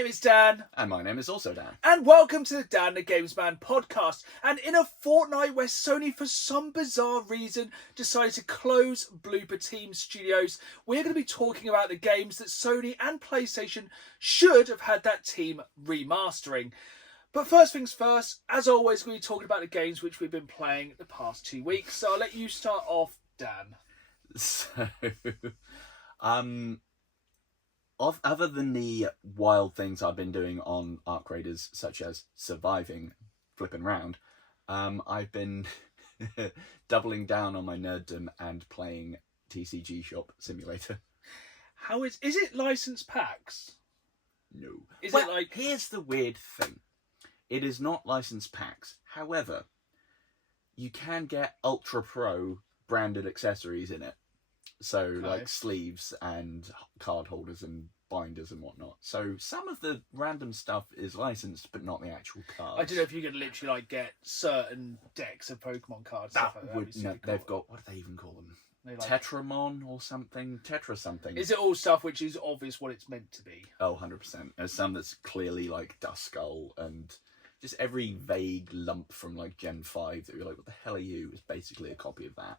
name is Dan. And my name is also Dan. And welcome to the Dan the Games Man podcast. And in a fortnight where Sony, for some bizarre reason, decided to close Blooper Team Studios, we're going to be talking about the games that Sony and PlayStation should have had that team remastering. But first things first, as always, we're talking about the games which we've been playing the past 2 weeks. So I'll let you start off, Dan. So, other than the wild things I've been doing on Arc Raiders, such as surviving, flipping round, I've been doubling down on my nerddom and playing TCG Shop Simulator. How is it licensed packs? No. Is well, it like... Here's the weird thing. It is not licensed packs. However, you can get Ultra Pro branded accessories in it. So, Okay. like sleeves and card holders and binders and whatnot. So, some of the random stuff is licensed, but not the actual cards. I don't know if you could literally like get certain decks of Pokemon cards. That Stuff like that. would That'd be no, super they've cool. got, what do they even call them? They like... Tetramon or something? Tetra something. Is it all stuff which is obvious what it's meant to be? Oh, 100%. There's some that's clearly like Dust Skull and just every vague lump from like Gen 5 that you're like, what the hell are you? Is basically a copy of that.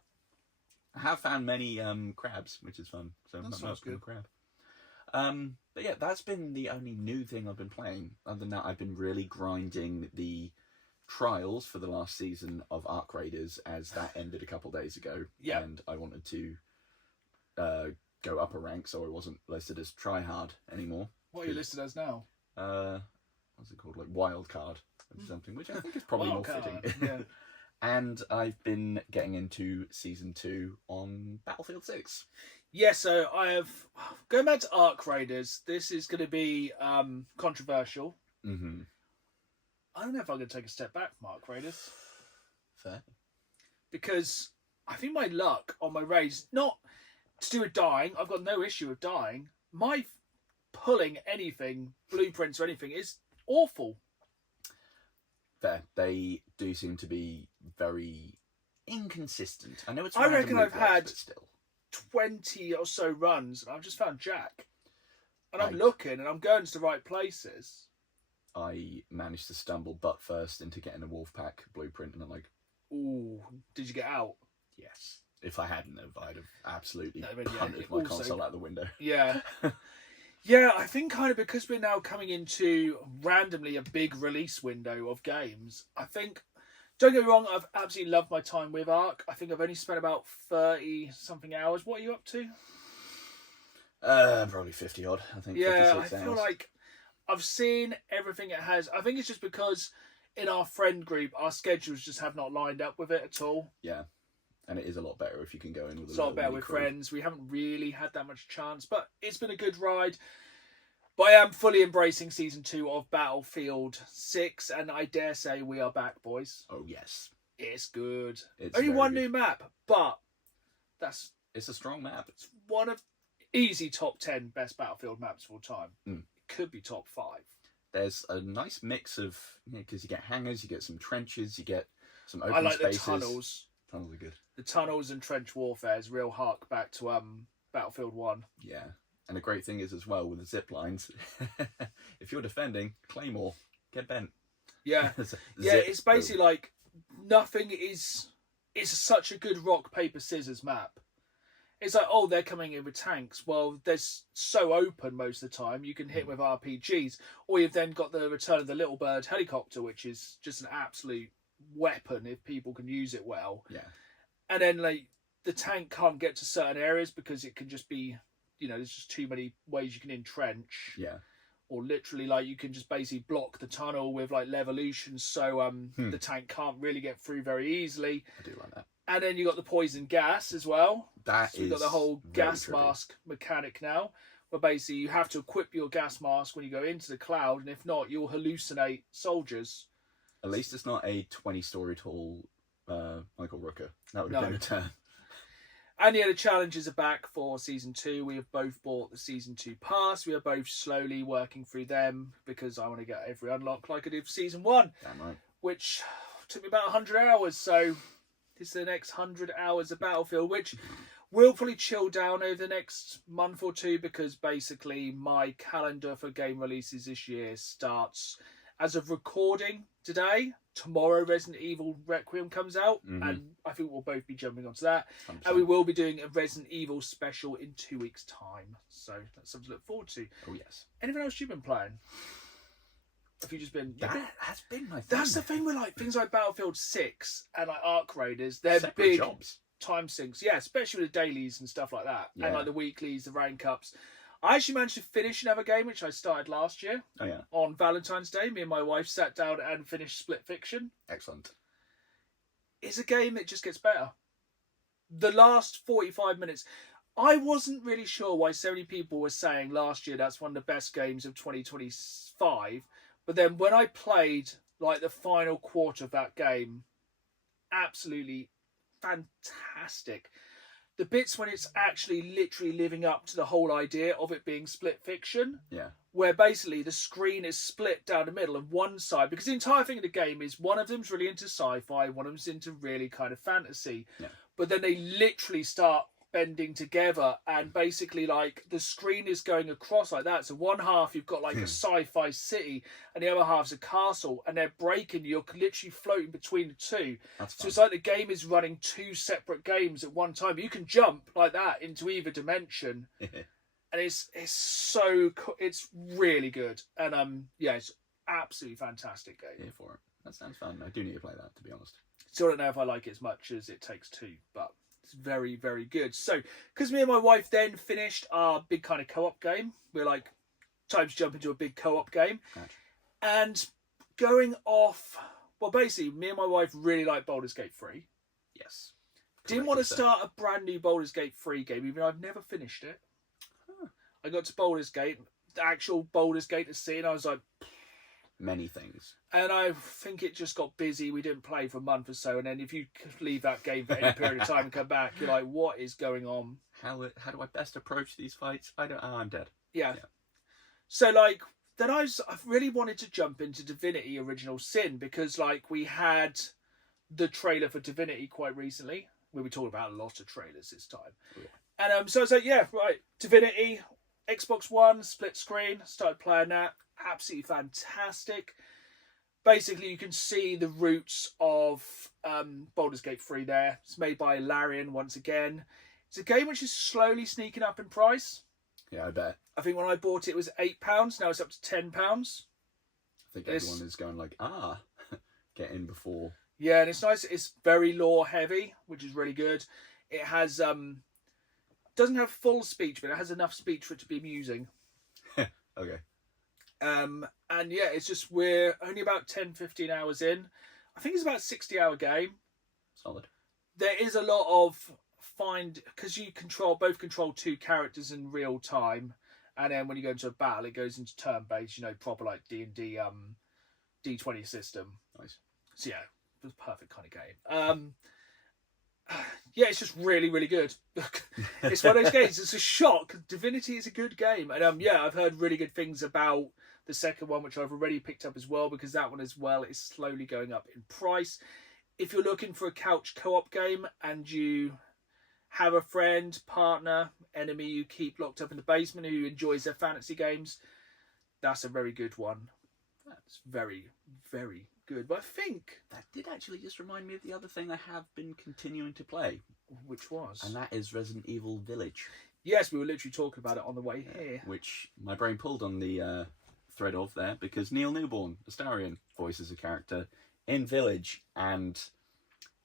I have found many crabs, which is fun. So That I'm sounds not a good. crab. But yeah, that's been the only new thing I've been playing. Other than that, I've been really grinding the trials for the last season of Arc Raiders, as that ended a couple days ago. Yeah. And I wanted to go up a rank, so I wasn't listed as tryhard anymore. What are you listed as now? What's it called? Like wild card or something, which I think is probably more Wild fitting. card, yeah. And I've been getting into Season 2 on Battlefield 6. Yeah, so I have... Going back to Arc Raiders, this is going to be controversial. Mm-hmm. I don't know if I'm going to take a step back from Arc Raiders. Fair. Because I think my luck on my raids, not to do with dying, I've got no issue with dying. My pulling anything, blueprints or anything, is awful. Fair. They do seem to be very inconsistent. I know it's I reckon random I've had- but still. 20 or so runs, and I've just found Jack. And I'm Right. looking, and I'm going to the right places. I managed to stumble butt first into getting a Wolfpack blueprint, and I'm like, Ooh, did you get out? yes. If I hadn't I'd have absolutely No, but yeah, punted it my also- console out the window. Yeah. Yeah, I think kind of because we're now coming into randomly a big release window of games, I think, don't get me wrong, I've absolutely loved my time with Ark. I think I've only spent about 30-something hours. What are you up to? Probably 50 odd, I think. Yeah, I 56 feel hours. like I've seen everything it has. I think it's just because in our friend group, our schedules just have not lined up with it at all. Yeah. And it is a lot better if you can go in with It's a a lot little better mini with crew. friends. We haven't really had that much chance, but it's been a good ride. But I am fully embracing Season 2 of Battlefield 6, and I dare say we are back, boys. Oh, yes. It's good. It's Only very one good. new map, but that's It's a strong map. one of easy top 10 best Battlefield maps of all time. Mm. It could be top 5. There's a nice mix of, because you get hangars, you get some trenches, you get some open I like spaces. the tunnels. Tunnels are good. The tunnels and trench warfare is real hark back to Battlefield 1. Yeah. And the great thing is as well with the zip lines, if you're defending, Claymore, get bent. Yeah. Zip, Yeah, it's basically like nothing is... It's such a good rock, paper, scissors map. It's like, oh, they're coming in with tanks. Well, they're so open most of the time. You can hit with RPGs. Or you've then got the return of the Little Bird helicopter, which is just an absolute weapon if people can use it well. Yeah. And then, like, the tank can't get to certain areas because it can just be, you know, there's just too many ways you can entrench. Yeah. Or literally, like, you can just basically block the tunnel with, like, levolutions so the tank can't really get through very easily. I do like that. And then you got the poison gas as well. That So you've got the whole gas mask mechanic now, where basically you have to equip your gas mask when you go into the cloud, and if not, you'll hallucinate soldiers. At least it's not a 20-story tall Michael Rooker. That would have been a turn. And yeah, the challenges are back for Season 2. We have both bought the Season 2 pass. We are both slowly working through them because I want to get every unlock like I did for Season 1, Damn right. which took me about 100 hours. So this is the next 100 hours of Battlefield, which We'll probably chill down over the next month or two because basically my calendar for game releases this year starts as of recording today. Tomorrow Resident Evil Requiem comes out, and I think we'll both be jumping onto that. 100%. And we will be doing a Resident Evil special in 2 weeks' time. So that's something to look forward to. Oh, yes. Anything else you've been playing? Have you just been... That has been my thing. That's the thing with like things like Battlefield 6 and like Arc Raiders. They're Separate big jobs. time sinks. Yeah, especially with the dailies and stuff like that. Yeah. And like the weeklies, the rank ups. I actually managed to finish another game which I started last year. Oh, yeah. On Valentine's Day, me and my wife sat down and finished Split Fiction. Excellent. It's a game that just gets better. The last 45 minutes, I wasn't really sure why so many people were saying last year that's one of the best games of 2025. But then when I played like the final quarter of that game, absolutely fantastic. The bits when it's actually literally living up to the whole idea of it being Split Fiction. Yeah. Where basically the screen is split down the middle, and one side, because the entire thing of the game is one of them's really into sci-fi, one of them's into really kind of fantasy. Yeah. But then they literally start bending together, and basically like the screen is going across like that. So one half you've got like a sci-fi city, and the other half's a castle, and they're breaking. You're literally floating between the two. That's fun. So it's like the game is running two separate games at one time. You can jump like that into either dimension. And it's it's really good, and yeah, it's absolutely fantastic game. Here for it. That sounds fun. I do need to play that, to be honest. Still don't know if I like it as much as It Takes Two, but it's very, very good. So, because me and my wife then finished our big kind of co-op game, we're like, time to jump into a big co-op game, Gotcha. And going off. Well, basically, me and my wife really like Baldur's Gate 3. Yes. Didn't want to start a brand new Baldur's Gate 3 game, even though I've never finished it. I got to Baldur's Gate, the actual Baldur's Gate to see, and I was like... Many things. And I think it just got busy. We didn't play for a month or so, and then if you leave that game for any period of time and come back, you're like, what is going on? How do I best approach these fights? I'm dead. Yeah. So, like, then I really wanted to jump into Divinity Original Sin, because, like, we had the trailer for Divinity quite recently. We'll be talking about a lot of trailers this time. Yeah. And so I was like, yeah, right, Divinity... Xbox One, split screen, started playing that. Absolutely fantastic. Basically, you can see the roots of Baldur's Gate 3 there. It's made by Larian once again. It's a game which is slowly sneaking up in price. Yeah, I bet. I think when I bought it was £8. Now it's up to £10. I think everyone is going like, get in before. Yeah, and it's nice. It's very lore heavy, which is really good. It has... doesn't have full speech, but it has enough speech for it to be amusing. Okay. And yeah, it's just we're only about 10-15 hours in. I think it's about a 60-hour game. Solid. There is a lot of because you both control two characters in real time, and then when you go into a battle, it goes into turn-based, proper like D&D D20 system. Nice. So yeah, it was a perfect kind of game. Yeah, it's just really, really good. It's one of those games. It's a shock. Divinity is a good game, and yeah, I've heard really good things about the second one, which I've already picked up as well, because that one as well is slowly going up in price. If you're looking for a couch co-op game and you have a friend, partner, enemy you keep locked up in the basement who enjoys their fantasy games, that's a very good one. That's very, very good. But I think that did actually just remind me of the other thing I have been continuing to play, which was, and that is Resident Evil Village. Yes, we were literally talking about it on the way here, which my brain pulled on the thread of there, because Neil Newborn, Astarion, voices a character in Village, and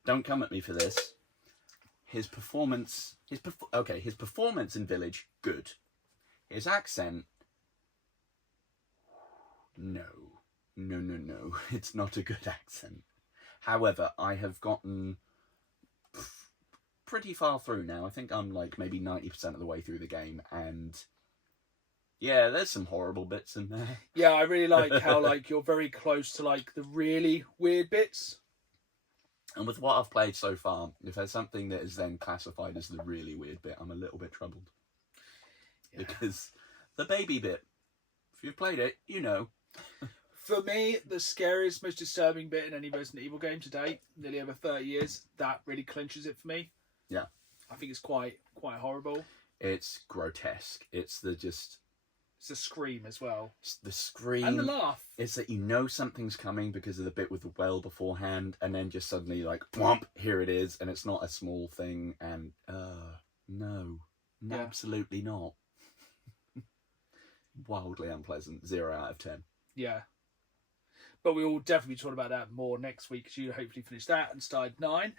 don't come at me for this. His performance in Village, good. His accent, no, it's not a good accent. However, I have gotten pretty far through now. I think I'm like maybe 90% of the way through the game, and yeah, there's some horrible bits in there. Yeah, I really like how like you're very close to like the really weird bits. And with what I've played so far, if there's something that is then classified as the really weird bit, I'm a little bit troubled. Yeah. Because the baby bit, if you've played it, you know. For me, the scariest, most disturbing bit in any Resident Evil game to date, nearly over 30 years, that really clinches it for me. Yeah. I think it's quite horrible. It's grotesque. It's the scream as well. The scream. And the laugh. It's that you know something's coming because of the bit with the well beforehand, and then just suddenly like, whomp, here it is, and it's not a small thing, and no, absolutely not. Wildly unpleasant. 0 out of 10. Yeah. But we will definitely be talking about that more next week, because you hopefully finish that and started 9.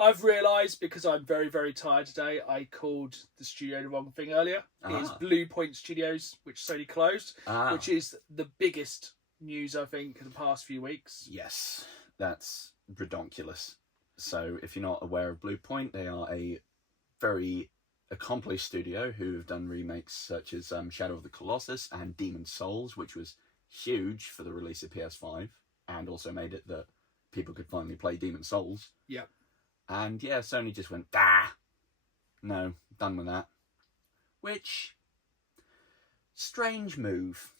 I've realised, because I'm very, very tired today, I called the studio the wrong thing earlier. It's Blue Point Studios, which Sony closed, which is the biggest news, I think, in the past few weeks. Yes, that's redonkulous. So if you're not aware of Blue Point, they are a very accomplished studio who have done remakes such as Shadow of the Colossus and Demon's Souls, which was huge for the release of PS5, and also made it that people could finally play Demon's Souls. Yep. And yeah, Sony just went, no, done with that. Which, strange move.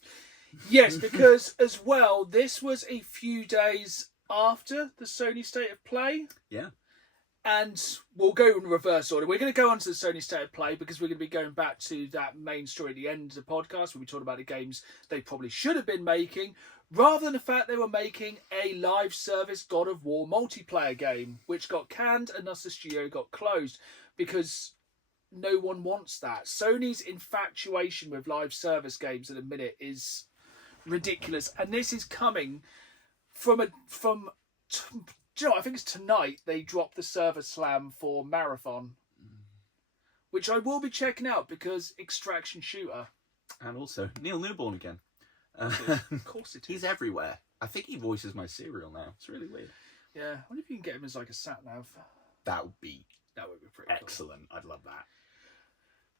Yes, because as well, this was a few days after the Sony State of Play. Yeah. And we'll go in reverse order. We're going to go on to the Sony State of Play because we're going to be going back to that main story at the end of the podcast where we talk about the games they probably should have been making, rather than the fact they were making a live service God of War multiplayer game, which got canned and thus the studio got closed because no one wants that. Sony's infatuation with live service games at the minute is ridiculous. And this is coming from do you know, I think it's tonight they dropped the server slam for Marathon, which I will be checking out because extraction shooter. And also Neil Newborn again. Of course it is. He's everywhere. I think he voices my cereal now. It's really weird. Yeah, I wonder if you can get him as like a sat-nav. That would be pretty excellent. Cool. I'd love that.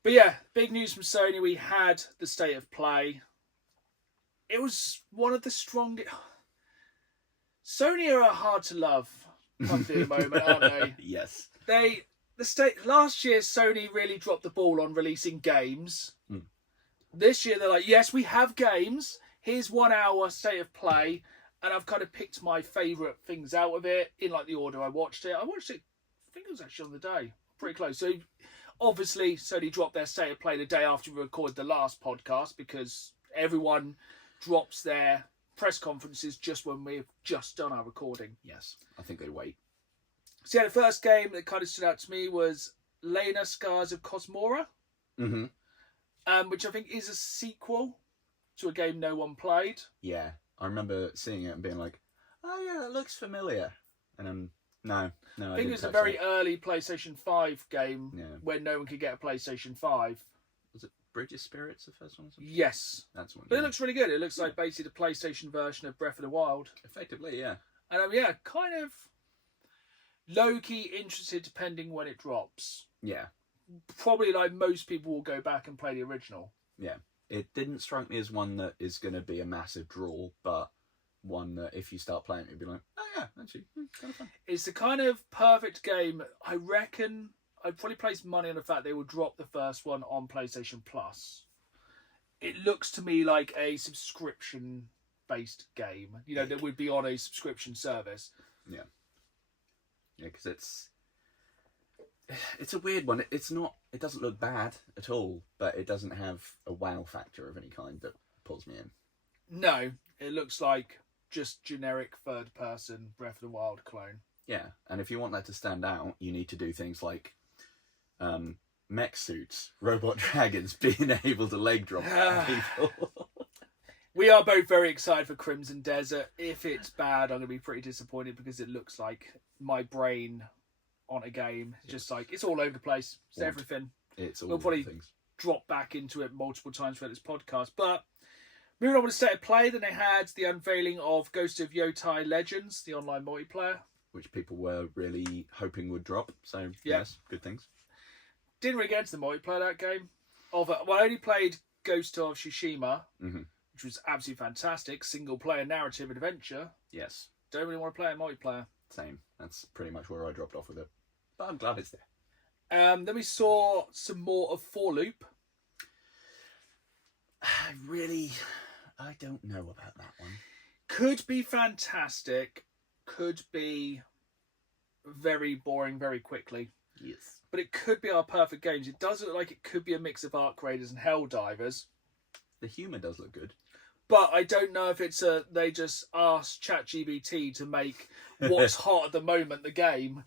But yeah, big news from Sony. We had the State of Play. It was one of the strongest... Sony are hard to love at the moment, aren't they? Yes. Last year, Sony really dropped the ball on releasing games. This year, they're like, yes, we have games. Here's 1 hour State of Play. And I've kind of picked my favourite things out of it in like the order I watched it. I think it was actually on the day. Pretty close. So obviously, Sony dropped their State of Play the day after we recorded the last podcast because everyone drops their press conferences just when we've just done our recording. Yes, I think they wait. So yeah, the first game that kind of stood out to me was Lena Scars of Cosmora, which I think is a sequel to a game no one played. Yeah, I remember seeing it and being like, oh yeah, that looks familiar. And no, I think it was a very early PlayStation 5 game when no one could get a PlayStation 5. Was it Bridge of Spirits, the first one? Yes. That's one. But it looks really good. It looks like basically the PlayStation version of Breath of the Wild. Effectively, yeah. And kind of low-key interested depending when it drops. Yeah. Probably like most people will go back and play the original. Yeah. It didn't strike me as one that is going to be a massive draw, but one that if you start playing it, you'll be like, oh yeah, actually, kind of fun. It's the kind of perfect game, I reckon. I'd probably place money on the fact they will drop the first one on PlayStation Plus. It looks to me like a subscription-based game, that would be on a subscription service. Yeah. Yeah, because it's a weird one. It doesn't look bad at all, but it doesn't have a wow factor of any kind that pulls me in. No, it looks like just generic third-person Breath of the Wild clone. Yeah, and if you want that to stand out, you need to do things like mech suits, robot dragons, being able to leg drop people. We are both very excited for Crimson Desert. If it's bad, I'm going to be pretty disappointed because it looks like my brain on a game. Just like, it's all over the place. It's everything. It's all we'll probably things. Drop back into it multiple times throughout this podcast. But moving on with the State of Play, then they had the unveiling of Ghost of Yotai Legends, the online multiplayer. Which people were really hoping would drop. So, yes, good things. Didn't really get into the multiplayer that game. I only played Ghost of Tsushima, which was absolutely fantastic. Single-player narrative adventure. Yes. Don't really want to play a multiplayer. Same. That's pretty much where I dropped off with it. But I'm glad it's there. Then we saw some more of 4-Loop. I don't know about that one. Could be fantastic. Could be very boring very quickly. Yes. But it could be our perfect games. It does look like it could be a mix of Arc Raiders and Helldivers. The humour does look good. But I don't know if it's they just asked ChatGPT to make what's hot at the moment the game.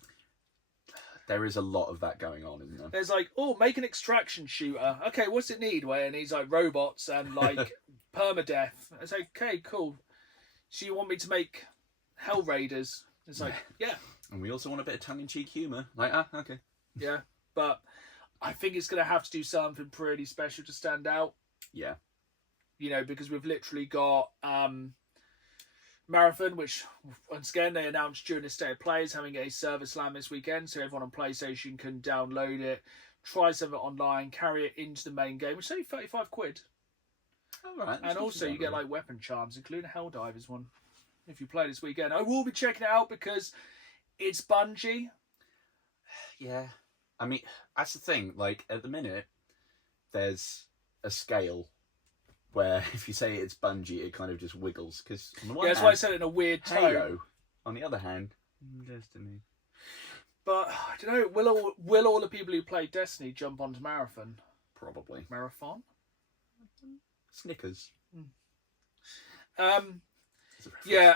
There is a lot of that going on, isn't there? There's like, oh, make an extraction shooter. Okay, what's it need? And he's like, robots and like permadeath. It's like, okay, cool. So you want me to make Hell Raiders? It's like, yeah. And we also want a bit of tongue-in-cheek humour. Like, okay. Yeah, but I think it's going to have to do something pretty special to stand out. Yeah. You know, because we've literally got Marathon, which once again they announced during the State of Play is having a server slam this weekend, so everyone on PlayStation can download it, try something online, carry it into the main game, which is only £35. All right. And also you get like weapon charms, including Helldivers one, if you play this weekend. I will be checking it out because it's Bungie. Yeah. I mean, that's the thing. Like, at the minute, there's a scale where if you say it's Bungie, it kind of just wiggles. Because that's why I said it in a weird tone. Halo, on the other hand, Destiny. But I don't know. Will all the people who play Destiny jump onto Marathon? Probably. Marathon. Snickers. Yeah,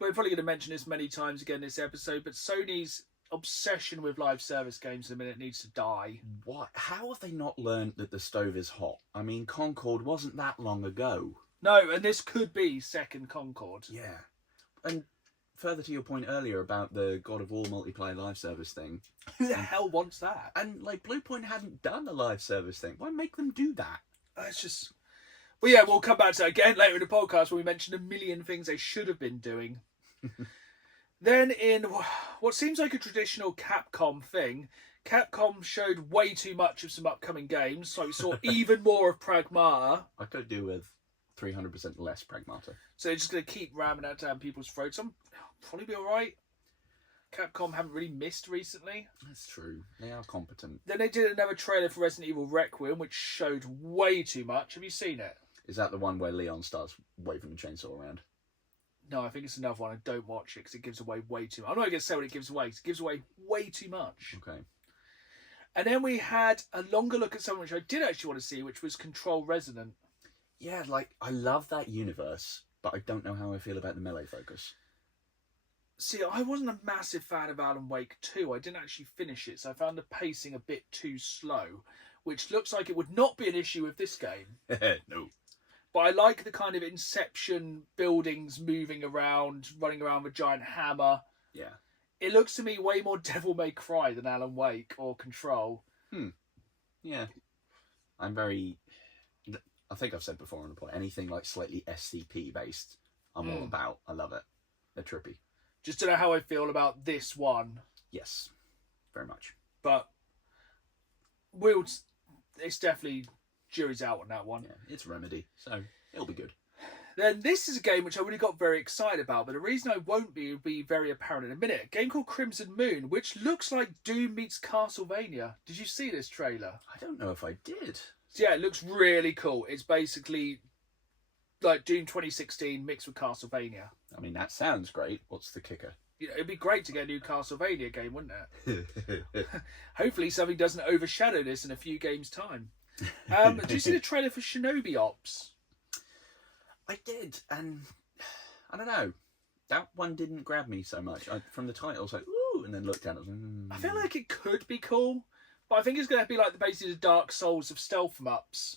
we're probably going to mention this many times again this episode, but Sony's obsession with live service games at the minute needs to die. What? How have they not learned that the stove is hot? I mean, Concord wasn't that long ago. No, and this could be second Concord. Yeah. And further to your point earlier about the God of War multiplayer live service thing. Who the hell wants that? And, like, Bluepoint hadn't done a live service thing. Why make them do that? It's just... Well, yeah, we'll come back to that again later in the podcast when we mention a million things they should have been doing. Then in what seems like a traditional Capcom thing, Capcom showed way too much of some upcoming games, so we saw even more of Pragmata. I could do with 300% less Pragmata. So they're just going to keep ramming that down people's throats. I'm probably be alright. Capcom haven't really missed recently. That's true. They are competent. Then they did another trailer for Resident Evil Requiem, which showed way too much. Have you seen it? Is that the one where Leon starts waving the chainsaw around? No, I think it's another one. I don't watch it because it gives away way too much. I'm not going to say what it gives away because it gives away way too much. Okay. And then we had a longer look at something which I did actually want to see, which was Control Resonant. Yeah, like, I love that universe, but I don't know how I feel about the melee focus. See, I wasn't a massive fan of Alan Wake 2. I didn't actually finish it, so I found the pacing a bit too slow, which looks like it would not be an issue with this game. No. But I like the kind of Inception buildings moving around, running around with a giant hammer. Yeah. It looks to me way more Devil May Cry than Alan Wake or Control. Yeah. I'm very... I think I've said before on the point, anything like slightly SCP based, I'm all about. I love it. They're trippy. Just don't know how I feel about this one. Yes. Very much. But it's definitely... jury's out on that one. Yeah, it's Remedy, so it'll be good. Then this is a game which I really got very excited about, but the reason I won't be will be very apparent in a minute. A game called Crimson Moon, which looks like Doom meets Castlevania. Did you see this trailer? I don't know if I did. So yeah, it looks really cool. It's basically like Doom 2016 mixed with Castlevania. I mean, that sounds great. What's the kicker? You know, it'd be great to get a new Castlevania game, wouldn't it? Hopefully something doesn't overshadow this in a few games' time. Did you see the trailer for Shinobi Ops? I did, and I don't know. That one didn't grab me so much. From the title, I was like, ooh, and then looked at it. I feel like it could be cool, but I think it's going to be like basically the Dark Souls of stealth maps.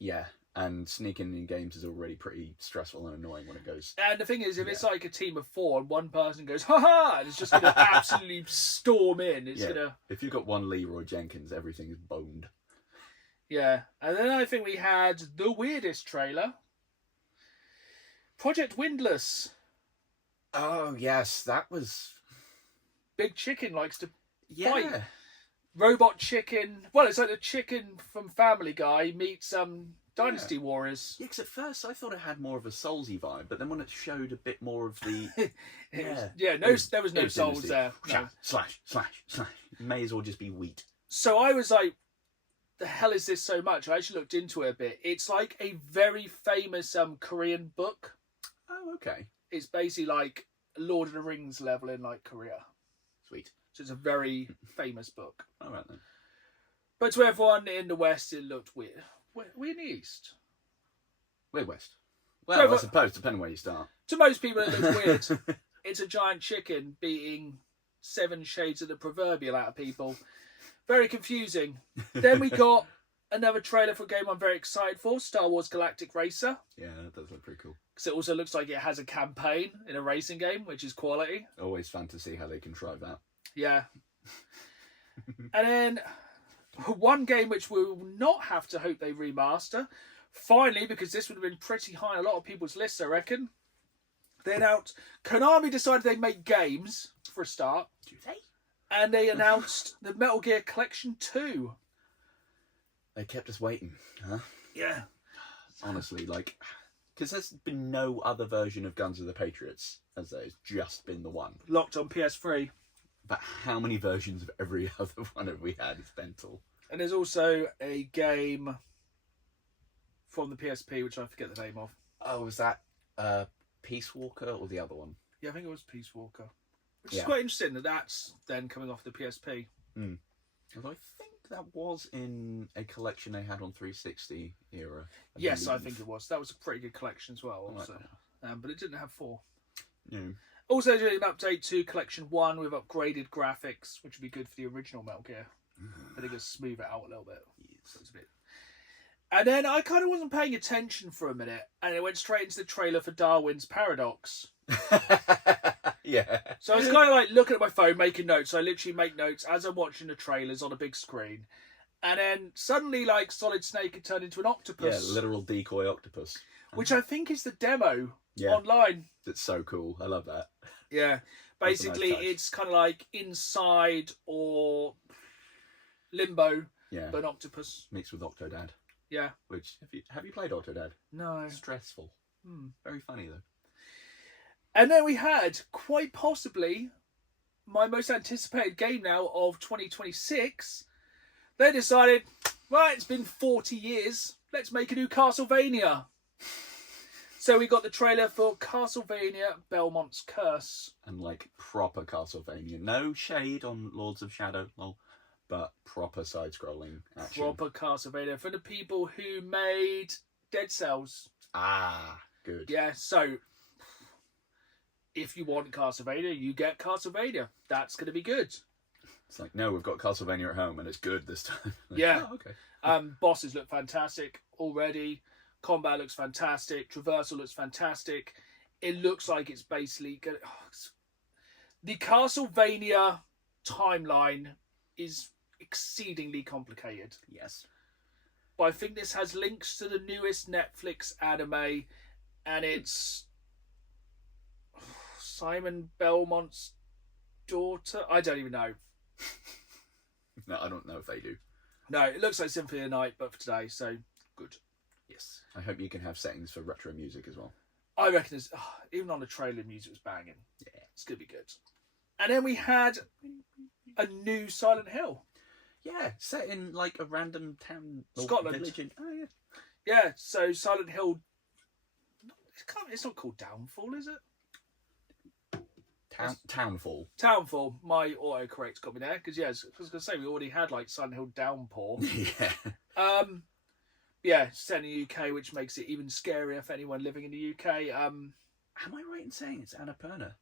Yeah, and sneaking in games is already pretty stressful and annoying when it goes. And the thing is, if it's like a team of 4 and one person goes, ha-ha, and it's just going to absolutely storm in. It's gonna... If you've got one Leroy Jenkins, everything is boned. Yeah, and then I think we had the weirdest trailer. Project Windless. Oh, yes, that was... Big Chicken likes to Yeah. fight. Robot Chicken. Well, it's like the chicken from Family Guy meets Dynasty Warriors. Yeah, because at first I thought it had more of a Soulsy vibe, but then when it showed a bit more of the... there was no souls there. No. Slash. May as well just be wheat. So I was like, the hell is this so much? I actually looked into it a bit. It's like a very famous Korean book. Oh, okay. It's basically like Lord of the Rings level in like Korea. Sweet. So it's a very famous book. All right then. But to everyone in the West, it looked weird. We're in the East. We're West. Well, I suppose, depending where you start. To most people, it looks weird. It's a giant chicken beating 7 shades of the proverbial out of people. Very confusing. Then we got another trailer for a game I'm very excited for, Star Wars Galactic Racer. Yeah, that does look pretty cool. Because it also looks like it has a campaign in a racing game, which is quality. Always fun to see how they contrive that. Yeah. And then one game which we will not have to hope they remaster, finally, because this would have been pretty high on a lot of people's lists, I reckon. They announced Konami decided they'd make games for a start. Do they? And they announced the Metal Gear Collection 2. They kept us waiting, huh? Yeah. Honestly, like, because there's been no other version of Guns of the Patriots, as there's just been the one. Locked on PS3. But how many versions of every other one have we had? It's mental. And there's also a game from the PSP, which I forget the name of. Oh, was that Peace Walker or the other one? Yeah, I think it was Peace Walker. Which is quite interesting that that's then coming off the PSP. Although I think that was in a collection they had on 360 era. Yes, I think it was. That was a pretty good collection as well, also. But it didn't have 4. No. Also doing an update to Collection 1 with upgraded graphics, which would be good for the original Metal Gear. I think it'll smooth it out a little bit. So it's a bit. And then I kind of wasn't paying attention for a minute, and it went straight into the trailer for Darwin's Paradox. Yeah. So I was kind of like looking at my phone, making notes. So I literally make notes as I'm watching the trailers on a big screen. And then suddenly, like, Solid Snake had turned into an octopus. Yeah, literal decoy octopus. Which I think is the demo online. That's so cool. I love that. Yeah. Basically, it's kind of like Inside or Limbo, but an octopus. Mixed with Octodad. Yeah. Which, have you played Octodad? No. Stressful. Very funny, though. And then we had, quite possibly, my most anticipated game now of 2026. They decided, right, it's been 40 years. Let's make a new Castlevania. So we got the trailer for Castlevania Belmont's Curse. And, like, proper Castlevania. No shade on Lords of Shadow, but proper side-scrolling action. Proper Castlevania for the people who made Dead Cells. Ah, good. Yeah, so if you want Castlevania, you get Castlevania. That's going to be good. It's like, no, we've got Castlevania at home and it's good this time. Like, yeah. Oh, okay. Bosses look fantastic already. Combat looks fantastic. Traversal looks fantastic. It looks like it's basically going to... The Castlevania timeline is exceedingly complicated. Yes. But I think this has links to the newest Netflix anime, and it's Simon Belmont's daughter. I don't even know. No, I don't know if they do. No, it looks like Symphony of the Night, but for today, so good. Yes. I hope you can have settings for retro music as well. I reckon there's, even on the trailer, music was banging. Yeah. It's going to be good. And then we had a new Silent Hill. Yeah, set in like a random town, Scotland. Village in, oh yeah. Yeah, so Silent Hill. It's not called Downfall, is it? Townfall. Townfall. My autocorrect got me there because I was going to say we already had like Silent Hill Downpour. Yeah. Yeah, set in the UK, which makes it even scarier for anyone living in the UK. Am I right in saying it's Annapurna?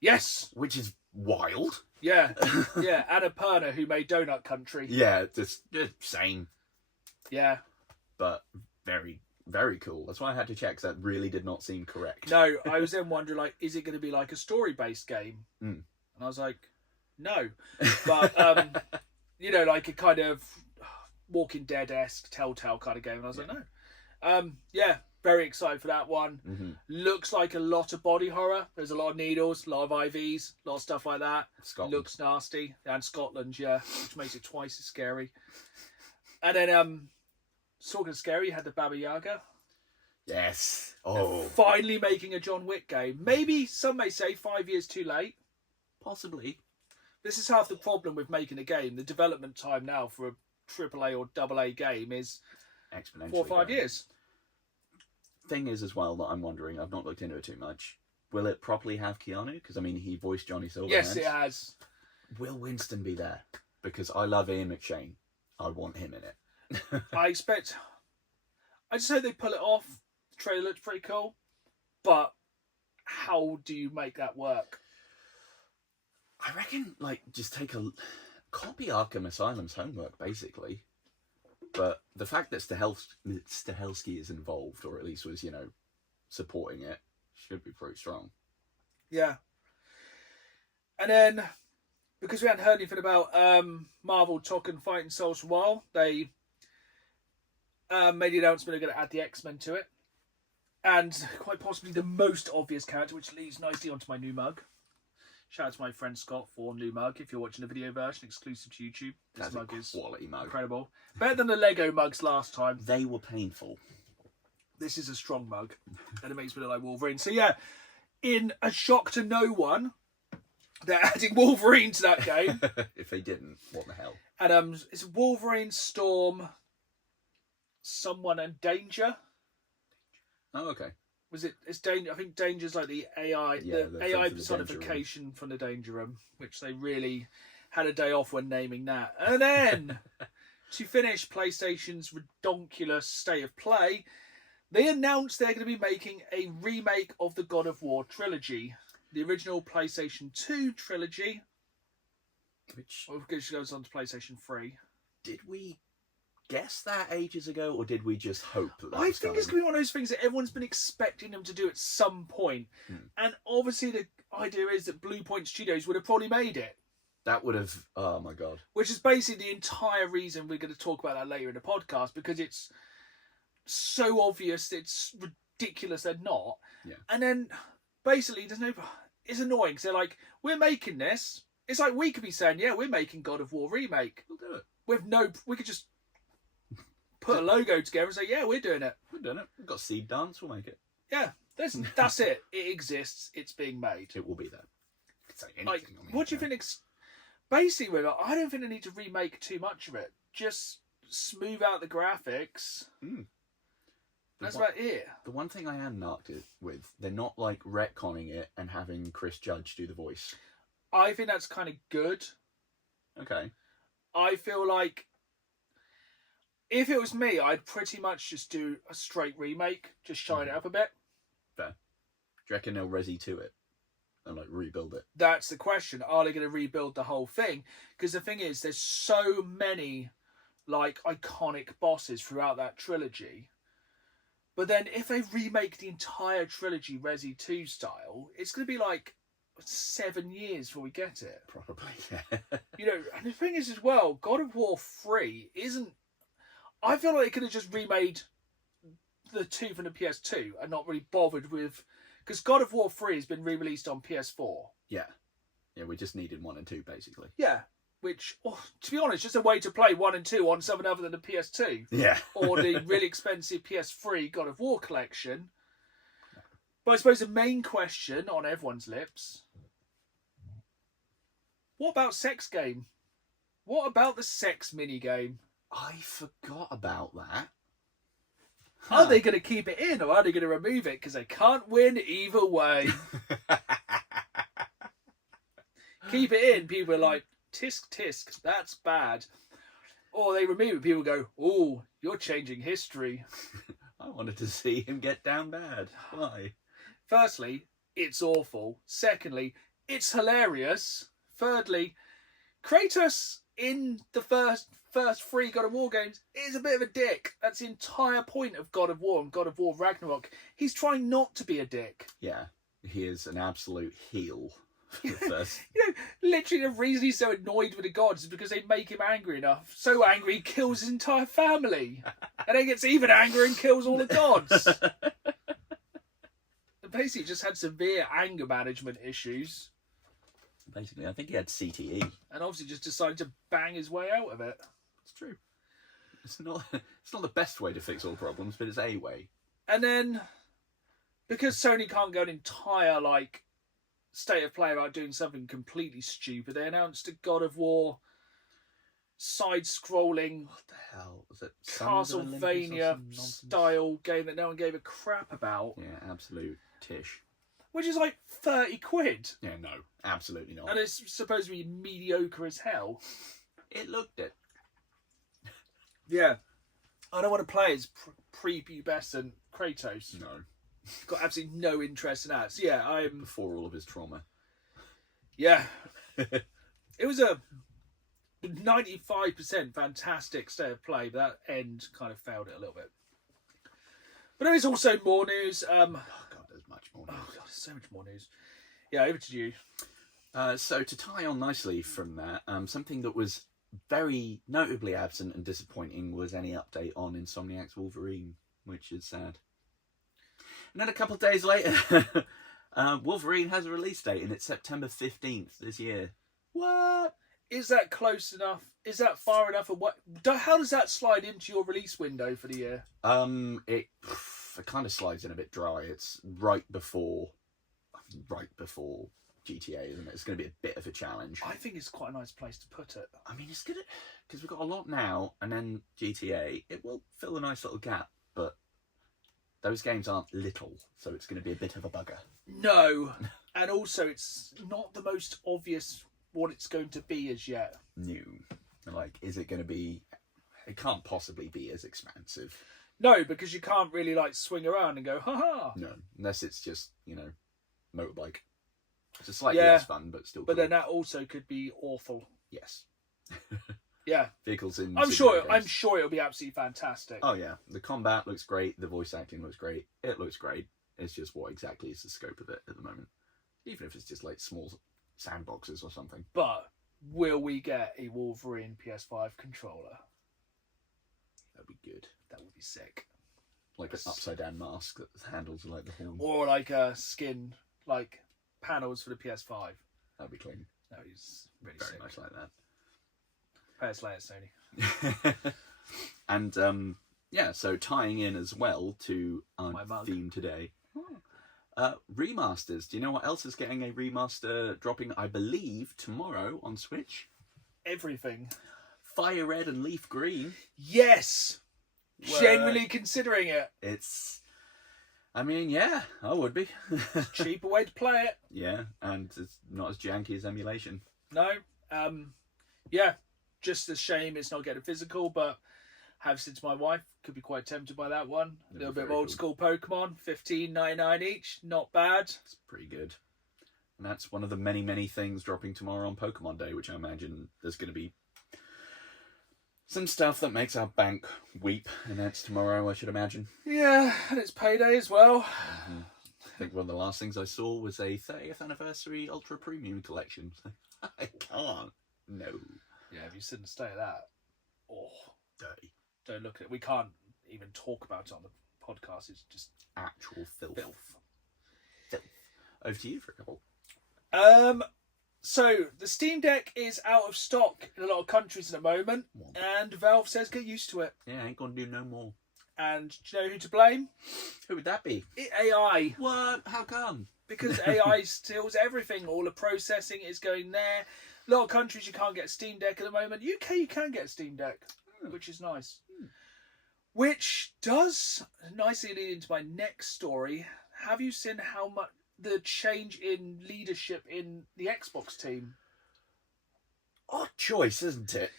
Yes. Which is wild. Yeah, yeah. Annapurna, who made Donut Country. Yeah, just same. Yeah. But very, very cool. That's why I had to check, because that really did not seem correct. No, I was then wondering, like, is it going to be like a story-based game? And I was like, no. But, you know, like a kind of Walking Dead-esque Telltale kind of game. And I was like, no. Yeah, very excited for that one. Looks like a lot of body horror. There's a lot of needles, a lot of IVs, a lot of stuff like that. Scotland. Looks nasty. And Scotland, yeah, which makes it twice as scary. And then, talking of scary, you had the Baba Yaga. Yes. Oh. They're finally making a John Wick game. Maybe, some may say, 5 years too late. Possibly. This is half the problem with making a game. The development time now for a AAA or AA game is exponentially 4 or 5 years. Thing is, as well, that I'm wondering, I've not looked into it too much. Will it properly have Keanu? Because, I mean, he voiced Johnny Silverhand. Yes, it has. will Winston be there? Because I love Ian McShane. I want him in it. I just hope they pull it off. The trailer looks pretty cool. But how do you make that work? I reckon, like, just take copy Arkham Asylum's homework, basically. But the fact that Stahelski is involved, or at least was, supporting it, should be pretty strong. Yeah. And then, because we hadn't heard anything about Marvel talking Fighting Souls for a while, they made the announcement they're going to add the X-Men to it. And quite possibly the most obvious character, which leads nicely onto my new mug. Shout out to my friend Scott for new mug. If you're watching the video version exclusive to YouTube, this mug is quality mug. Incredible. Better than the Lego mugs last time. They were painful. This is a strong mug, and it makes me look like Wolverine. So yeah, in a shock to no one, they're adding Wolverine to that game. If they didn't, what the hell? And it's Wolverine, Storm, someone, and Danger. Oh, okay. It's Danger. I think Danger's like the AI, Yeah, the AI personification from the Danger Room, which they really had a day off when naming that. And then to finish PlayStation's redonkulous state of play, they announced they're going to be making a remake of the God of War trilogy, the original PlayStation 2 trilogy, which goes on to PlayStation 3. Did we guess that ages ago, or did we just hope that I think it's going to be one of those things that everyone's been expecting them to do at some point. And obviously the idea is that Blue Point Studios would have probably made it. That would have, oh my god. Which is basically the entire reason we're going to talk about that later in the podcast, because it's so obvious it's ridiculous they're not. Yeah. And then basically it's annoying because they're like, we're making this. It's like we could be saying, yeah, we're making God of War remake. We'll do it. We could just put a logo together and say, yeah, we're doing it. We're doing it. We've got Seed Dance, we'll make it. Yeah, that's it. It exists. It's being made. It will be there. I could say anything. Like, what do you think? Basically, I don't think they need to remake too much of it. Just smooth out the graphics. That's about it. The one thing I am knocked with, they're not like retconning it and having Chris Judge do the voice. I think that's kind of good. Okay. I feel like if it was me, I'd pretty much just do a straight remake, just shine it up a bit. Fair. Do you reckon they'll resi to it and like rebuild it? That's the question. Are they going to rebuild the whole thing? Because the thing is, there's so many like iconic bosses throughout that trilogy. But then if they remake the entire trilogy Resi 2 style, it's going to be like 7 years before we get it. Probably, yeah. And the thing is as well, God of War 3 isn't... I feel like they could have just remade the 2 from the PS2 and not really bothered with... Because God of War 3 has been re-released on PS4. Yeah. Yeah, we just needed 1 and 2, basically. Yeah. Which, to be honest, just a way to play 1 and 2 on something other than the PS2. Yeah. Or the really expensive PS3 God of War collection. But I suppose the main question on everyone's lips... What about sex game? What about the sex minigame? I forgot about that. Are they going to keep it in or are they going to remove it? Because they can't win either way. Keep it in, people are like, tisk tisk, that's bad. Or they remove it, people go, oh, you're changing history. I wanted to see him get down bad. Why? Firstly, it's awful. Secondly, it's hilarious. Thirdly, Kratos in the first 3 God of War games is a bit of a dick. That's the entire point of God of War and God of War Ragnarok. He's trying not to be a dick. Yeah, he is an absolute heel. First. Literally the reason he's so annoyed with the gods is because they make him angry enough. So angry he kills his entire family. And then gets even angrier and kills all the gods. Basically just had severe anger management issues. Basically, I think he had CTE. And obviously just decided to bang his way out of it. It's true. It's not the best way to fix all problems, but it's a way. And then, because Sony can't go an entire, state of play about doing something completely stupid, they announced a God of War side-scrolling... What the hell? Was it Castlevania-style game that no one gave a crap about. Yeah, absolute tish. which is like 30 quid. Yeah, no, absolutely not. And it's supposed to be mediocre as hell. It looked it. Yeah. I don't want to play as prepubescent Kratos. No. Got absolutely no interest in that. So yeah, I'm... Before all of his trauma. Yeah. It was a 95% fantastic state of play, but that end kind of failed it a little bit. But there is also more news. Oh God, there's much more news. Oh God, there's so much more news. Yeah, over to you. So to tie on nicely from that, something that was very notably absent and disappointing was any update on Insomniac's Wolverine, which is sad. And then a couple of days later, Wolverine has a release date, and it's September 15th this year. What? Is that close enough? Is that far enough? And how does that slide into your release window for the year? It kind of slides in a bit dry. It's right before GTA, isn't it? It's going to be a bit of a challenge. I think it's quite a nice place to put it. I mean, it's good because we've got a lot now, and then GTA. It will fill a nice little gap, but those games aren't little, so it's going to be a bit of a bugger. No, and also it's not the most obvious what it's going to be as yet. New, like, is it going to be? It can't possibly be as expansive. No, because you can't really like swing around and go, ha. No, unless it's just motorbike. It's slightly less fun, but still. But cool. then that also could be awful. Yes. Yeah. Vehicles in. I'm sure it'll be absolutely fantastic. Oh yeah, the combat looks great. The voice acting looks great. It looks great. It's just what exactly is the scope of it at the moment? Even if it's just like small sandboxes or something. But will we get a Wolverine PS5 controller? That'd be good. That would be sick. Like an upside down mask that handles like the horn. Or like a skin, like panels for the PS5. That'd be clean. That is really Very sick. much like that. Pay us later, Sony. And so tying in as well to our My mug. theme today. Remasters. Do you know what else is getting a remaster dropping, I believe, tomorrow on Switch? Everything. Fire Red and Leaf Green. Yes! Genuinely considering it. I mean, yeah, I would be. Cheaper way to play it. Yeah, and it's not as janky as emulation. No. Yeah. Just a shame it's not getting physical, but have since my wife could be quite tempted by that one. A little bit of old school Pokemon, $15.99 each, not bad. It's pretty good. And that's one of the many, many things dropping tomorrow on Pokemon Day, which I imagine there's going to be some stuff that makes our bank weep, and that's tomorrow, I should imagine. Yeah, and it's payday as well. Mm-hmm. I think one of the last things I saw was a 30th anniversary Ultra Premium collection. I can't. No. Yeah, if you sit and stay at that, Dirty. don't look at it. We can't even talk about it on the podcast. It's just Actual filth. filth. Over to you for a couple. So the Steam Deck is out of stock in a lot of countries at the moment, and Valve says get used to it. Yeah, ain't gonna do no more. And do you know who to blame? Who would that be? AI. What? How come? Because AI steals everything. All the processing is going there. A lot of countries you can't get a Steam Deck at the moment. UK you can get a Steam Deck, which is nice. Which does nicely lead into my next story. Have you seen how much the change in leadership in the Xbox team? Odd choice, isn't it?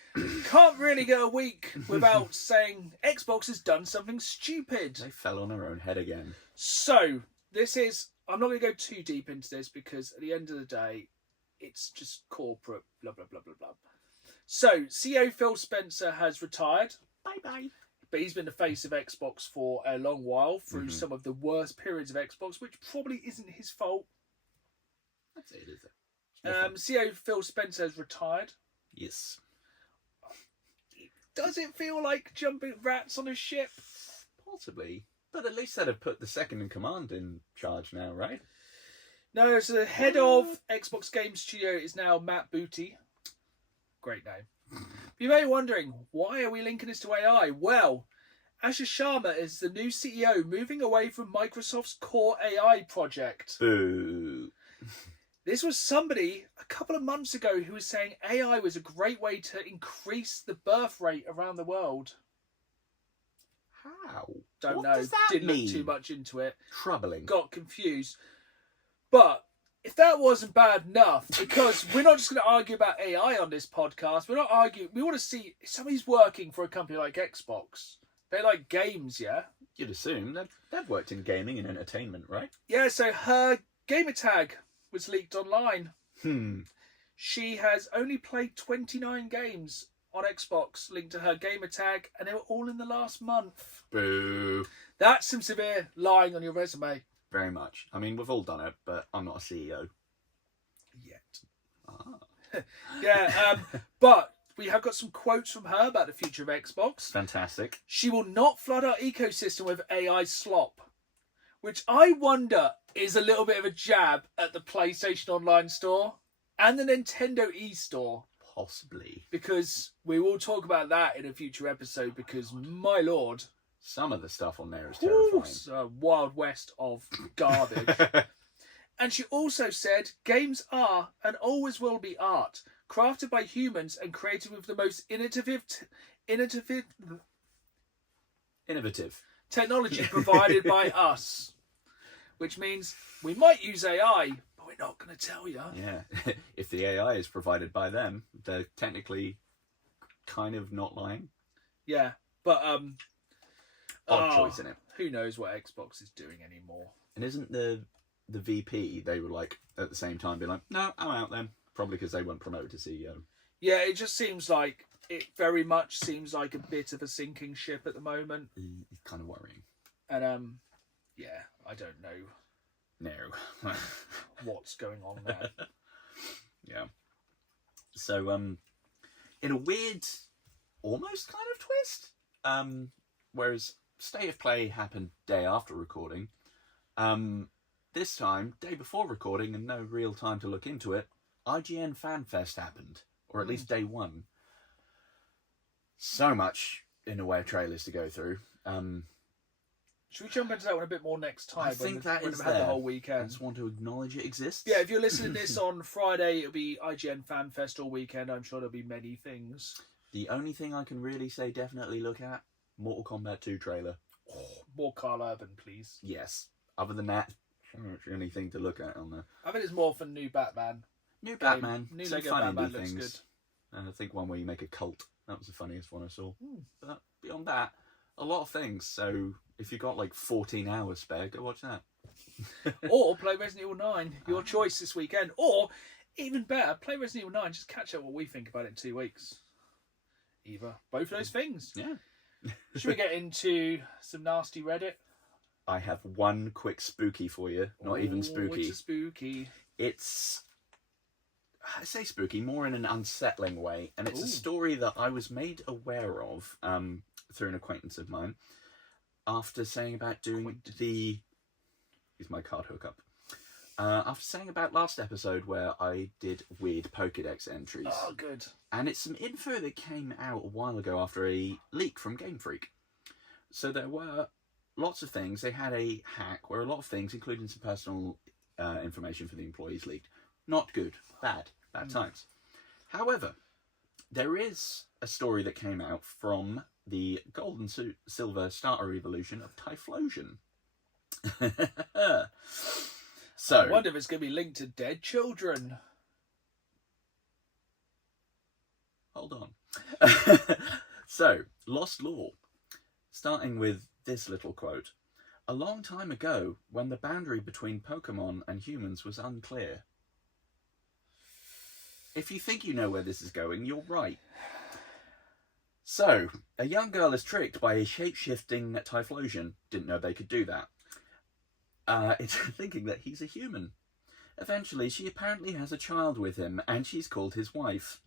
Can't really go a week without saying Xbox has done something stupid. They fell on their own head again. So, I'm not going to go too deep into this because at the end of the day, it's just corporate, blah, blah, blah, blah, blah. So, CEO Phil Spencer has retired. Bye-bye. But he's been the face of Xbox for a long while through some of the worst periods of Xbox, which probably isn't his fault. I'd say it is. CEO Phil Spencer has retired. Yes. Does it feel like jumping rats on a ship? Possibly. But at least they'd have put the second in command in charge now, right? No, so the head of Xbox Game Studio is now Matt Booty. Great name. You may be wondering, why are we linking this to AI? Well, Asher Sharma is the new CEO moving away from Microsoft's core AI project. Boo. This was somebody a couple of months ago who was saying AI was a great way to increase the birth rate around the world. How? Don't what know. Does that Didn't mean? look too much into it. Troubling. Got confused. But if that wasn't bad enough, because we're not just going to argue about AI on this podcast, we're not arguing. We want to see if somebody's working for a company like Xbox. They like games, yeah? You'd assume they've worked in gaming and entertainment, right? Yeah, so her gamer tag was leaked online. She has only played 29 games on Xbox linked to her gamer tag, and they were all in the last month. Boo. That's some severe lying on your resume. Very much. I mean, we've all done it, but I'm not a CEO. Yet. Yeah, but we have got some quotes from her about the future of Xbox. Fantastic. She will not flood our ecosystem with AI slop, which I wonder is a little bit of a jab at the PlayStation Online store and the Nintendo eStore. Possibly. Because we will talk about that in a future episode, because my lord, some of the stuff on there is terrifying. It's a wild west of garbage. And she also said, games are and always will be art, crafted by humans and created with the most innovative technology provided by us. Which means we might use AI, but we're not going to tell you. Yeah. If the AI is provided by them, they're technically kind of not lying. Yeah, but odd choice in it. Who knows what Xbox is doing anymore? And isn't the VP, they were like at the same time being like, no, I'm out then. Probably because they weren't promoted to CEO. Yeah, it just seems like, it very much seems like a bit of a sinking ship at the moment. It's kind of worrying. And yeah, I don't know. No. What's going on there. Yeah. So, in a weird, almost kind of twist, whereas State of Play happened day after recording, this time, day before recording and no real time to look into it, IGN FanFest happened, or at least day one. So much in the way of trailers to go through. Should we jump into that one a bit more next time? I think that is had there. The whole I weekend. just want to acknowledge it exists. Yeah, if you're listening to this on Friday, it'll be IGN FanFest all weekend. I'm sure there'll be many things. The only thing I can really say definitely look at, Mortal Kombat 2 trailer. Oh, more Carl Urban, please. Yes. Other than that, not anything to look at on there. I think it's more for new Batman. New Batman. New some Lego fun Batman indie looks things. good. And I think one where you make a cult. That was the funniest one I saw. But beyond that, a lot of things. So if you've got like 14 hours spare, go watch that. Or play Resident Evil 9. Your choice this weekend. Or, even better, play Resident Evil 9. Just catch up what we think about it in 2 weeks. Either. Both of those things. Yeah. Should we get into some nasty Reddit? I have one quick spooky for you. Not even spooky. It's a spooky. It's, I say spooky, more in an unsettling way. And it's a story that I was made aware of through an acquaintance of mine after saying about doing the... Use my card hookup. After saying about last episode where I did weird Pokédex entries. Oh, good. And it's some info that came out a while ago after a leak from Game Freak. So there were lots of things. They had a hack where a lot of things, including some personal information for the employees, leaked. Not good. Bad times. However, there is a story that came out from the Gold and Silver Starter Evolution of Typhlosion. So, I wonder if it's going to be linked to dead children. Hold on. So, Lost Lore. Starting with this little quote. A long time ago, when the boundary between Pokemon and humans was unclear. If you think you know where this is going, you're right. So, a young girl is tricked by a shape-shifting Typhlosion. Didn't know they could do that. It's thinking that he's a human. Eventually, she apparently has a child with him, and she's called his wife.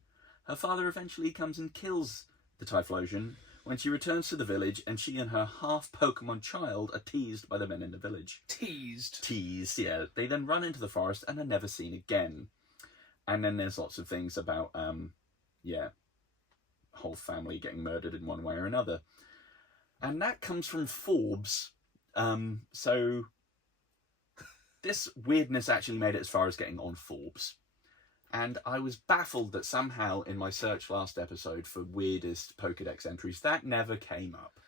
Her father eventually comes and kills the Typhlosion when she returns to the village, and she and her half-Pokemon child are teased by the men in the village. Teased, yeah. They then run into the forest and are never seen again. And then there's lots of things about, whole family getting murdered in one way or another. And that comes from Forbes. So this weirdness actually made it as far as getting on Forbes. And I was baffled that somehow in my search last episode for weirdest Pokédex entries, that never came up.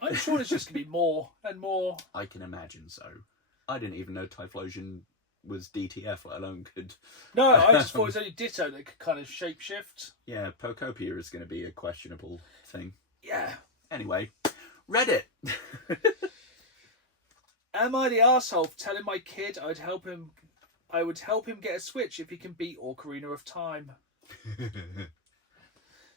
I'm sure it's just going to be more and more. I can imagine so. I didn't even know Typhlosion was DTF, let alone could... No, I just thought it was only Ditto that could kind of shapeshift. Yeah, Pocopia is going to be a questionable thing. Yeah. Anyway, Reddit. Am I the arsehole for telling my kid I would help him get a Switch if he can beat Ocarina of Time?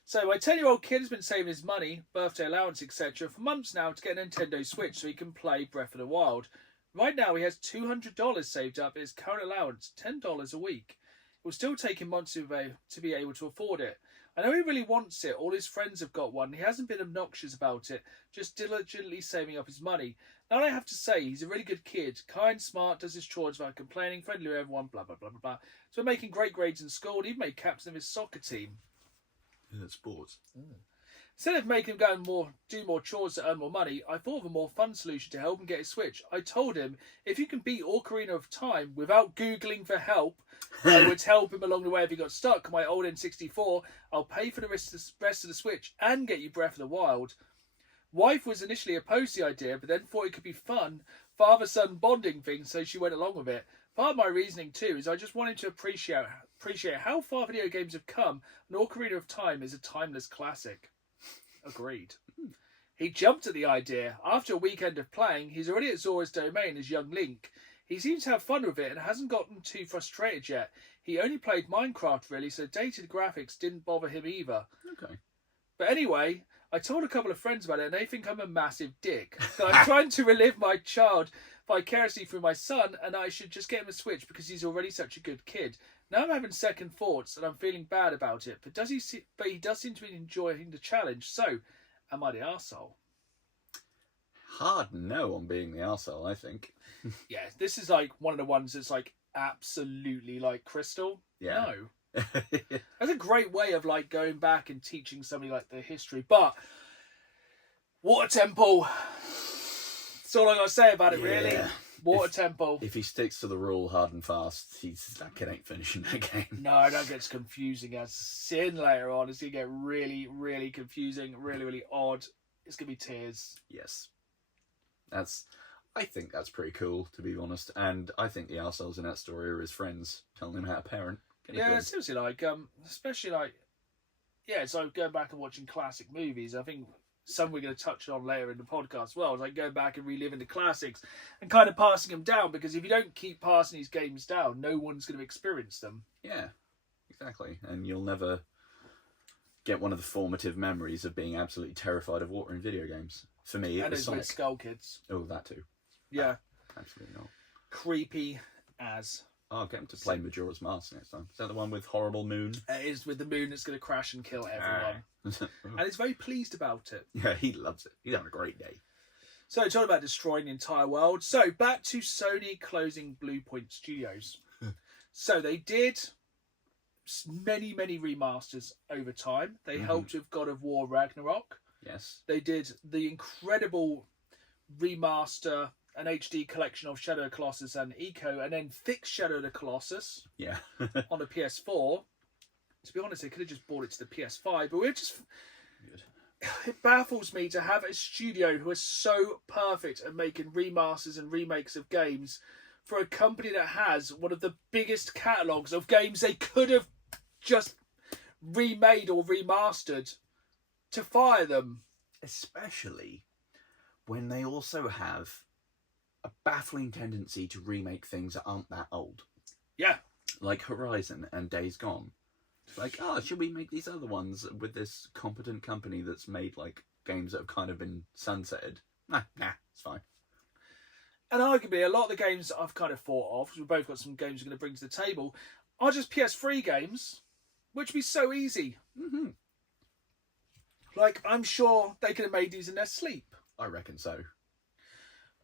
So my 10-year-old kid has been saving his money, birthday allowance, etc. for months now to get a Nintendo Switch so he can play Breath of the Wild. Right now he has $200 saved up, his current allowance, $10 a week. It will still take him months to be able to afford it. I know he really wants it, all his friends have got one, he hasn't been obnoxious about it, just diligently saving up his money. Now I have to say, he's a really good kid, kind, smart, does his chores without complaining, friendly with everyone, blah blah blah blah blah. So making great grades in school, and even made captain of his soccer team. Sports. Instead of making him go and do more chores to earn more money, I thought of a more fun solution to help him get his Switch. I told him, if you can beat Ocarina of Time without Googling for help, I would help him along the way if he got stuck. My old N64, I'll pay for the rest of the Switch and get you Breath of the Wild. Wife was initially opposed to the idea, but then thought it could be fun, father-son bonding thing, so she went along with it. Part of my reasoning too is I just wanted to appreciate how far video games have come, and Ocarina of Time is a timeless classic. Agreed. He jumped at the idea. After a weekend of playing, he's already at Zora's Domain as young Link. He seems to have fun with it and hasn't gotten too frustrated yet. He only played Minecraft really, so dated graphics didn't bother him either. Okay. But anyway, I told a couple of friends about it and they think I'm a massive dick. So I'm trying to relive my child vicariously through my son, and I should just get him a Switch because he's already such a good kid. Now I'm having second thoughts and I'm feeling bad about it, but he does seem to be enjoying the challenge. So, am I the arsehole? Hard no on being the arsehole, I think. Yeah, this is like one of the ones that's like absolutely like crystal. Yeah. No. That's a great way of like going back and teaching somebody like the history. But Water Temple. That's all I got to say about it, really. Water Temple. If he sticks to the rule hard and fast, that kid ain't finishing that game. No, that gets confusing as sin later on. It's going to get really, really confusing, really, really odd. It's going to be tears. Yes. I think that's pretty cool, to be honest. And I think the arseholes in that story are his friends telling him how to parent. Yeah, seriously, like, especially like, yeah, it's like going back and watching classic movies. I think some we're going to touch on later in the podcast as well. It's like going back and reliving the classics and kind of passing them down, because if you don't keep passing these games down, no one's going to experience them. Yeah, exactly. And you'll never get one of the formative memories of being absolutely terrified of water in video games. For me, it was Sonic. With Skull Kids. Oh, that too. Yeah. Absolutely not. Creepy as. Oh, I'll get him to play Majora's Mask next time. Is that the one with horrible moon? It is with the moon that's going to crash and kill everyone. And he's very pleased about it. Yeah, he loves it. He's having a great day. So, talking about destroying the entire world. So, back to Sony closing Blue Point Studios. So, they did many, many remasters over time. They helped with God of War Ragnarok. Yes. They did the incredible remaster, an HD collection of Shadow of the Colossus and Eco, and then fixed Shadow of the Colossus on the PS4. To be honest, they could have just brought it to the PS5, but we're just... Good. It baffles me to have a studio who is so perfect at making remasters and remakes of games for a company that has one of the biggest catalogues of games they could have just remade or remastered, to fire them. Especially when they also have a baffling tendency to remake things that aren't that old. Yeah. Like Horizon and Days Gone. It's like, should we make these other ones with this competent company that's made like games that have kind of been sunsetted? Nah, it's fine. And arguably, a lot of the games that I've kind of thought of, because we've both got some games we're going to bring to the table, are just PS3 games, which would be so easy. Mm-hmm. Like, I'm sure they could have made these in their sleep. I reckon so.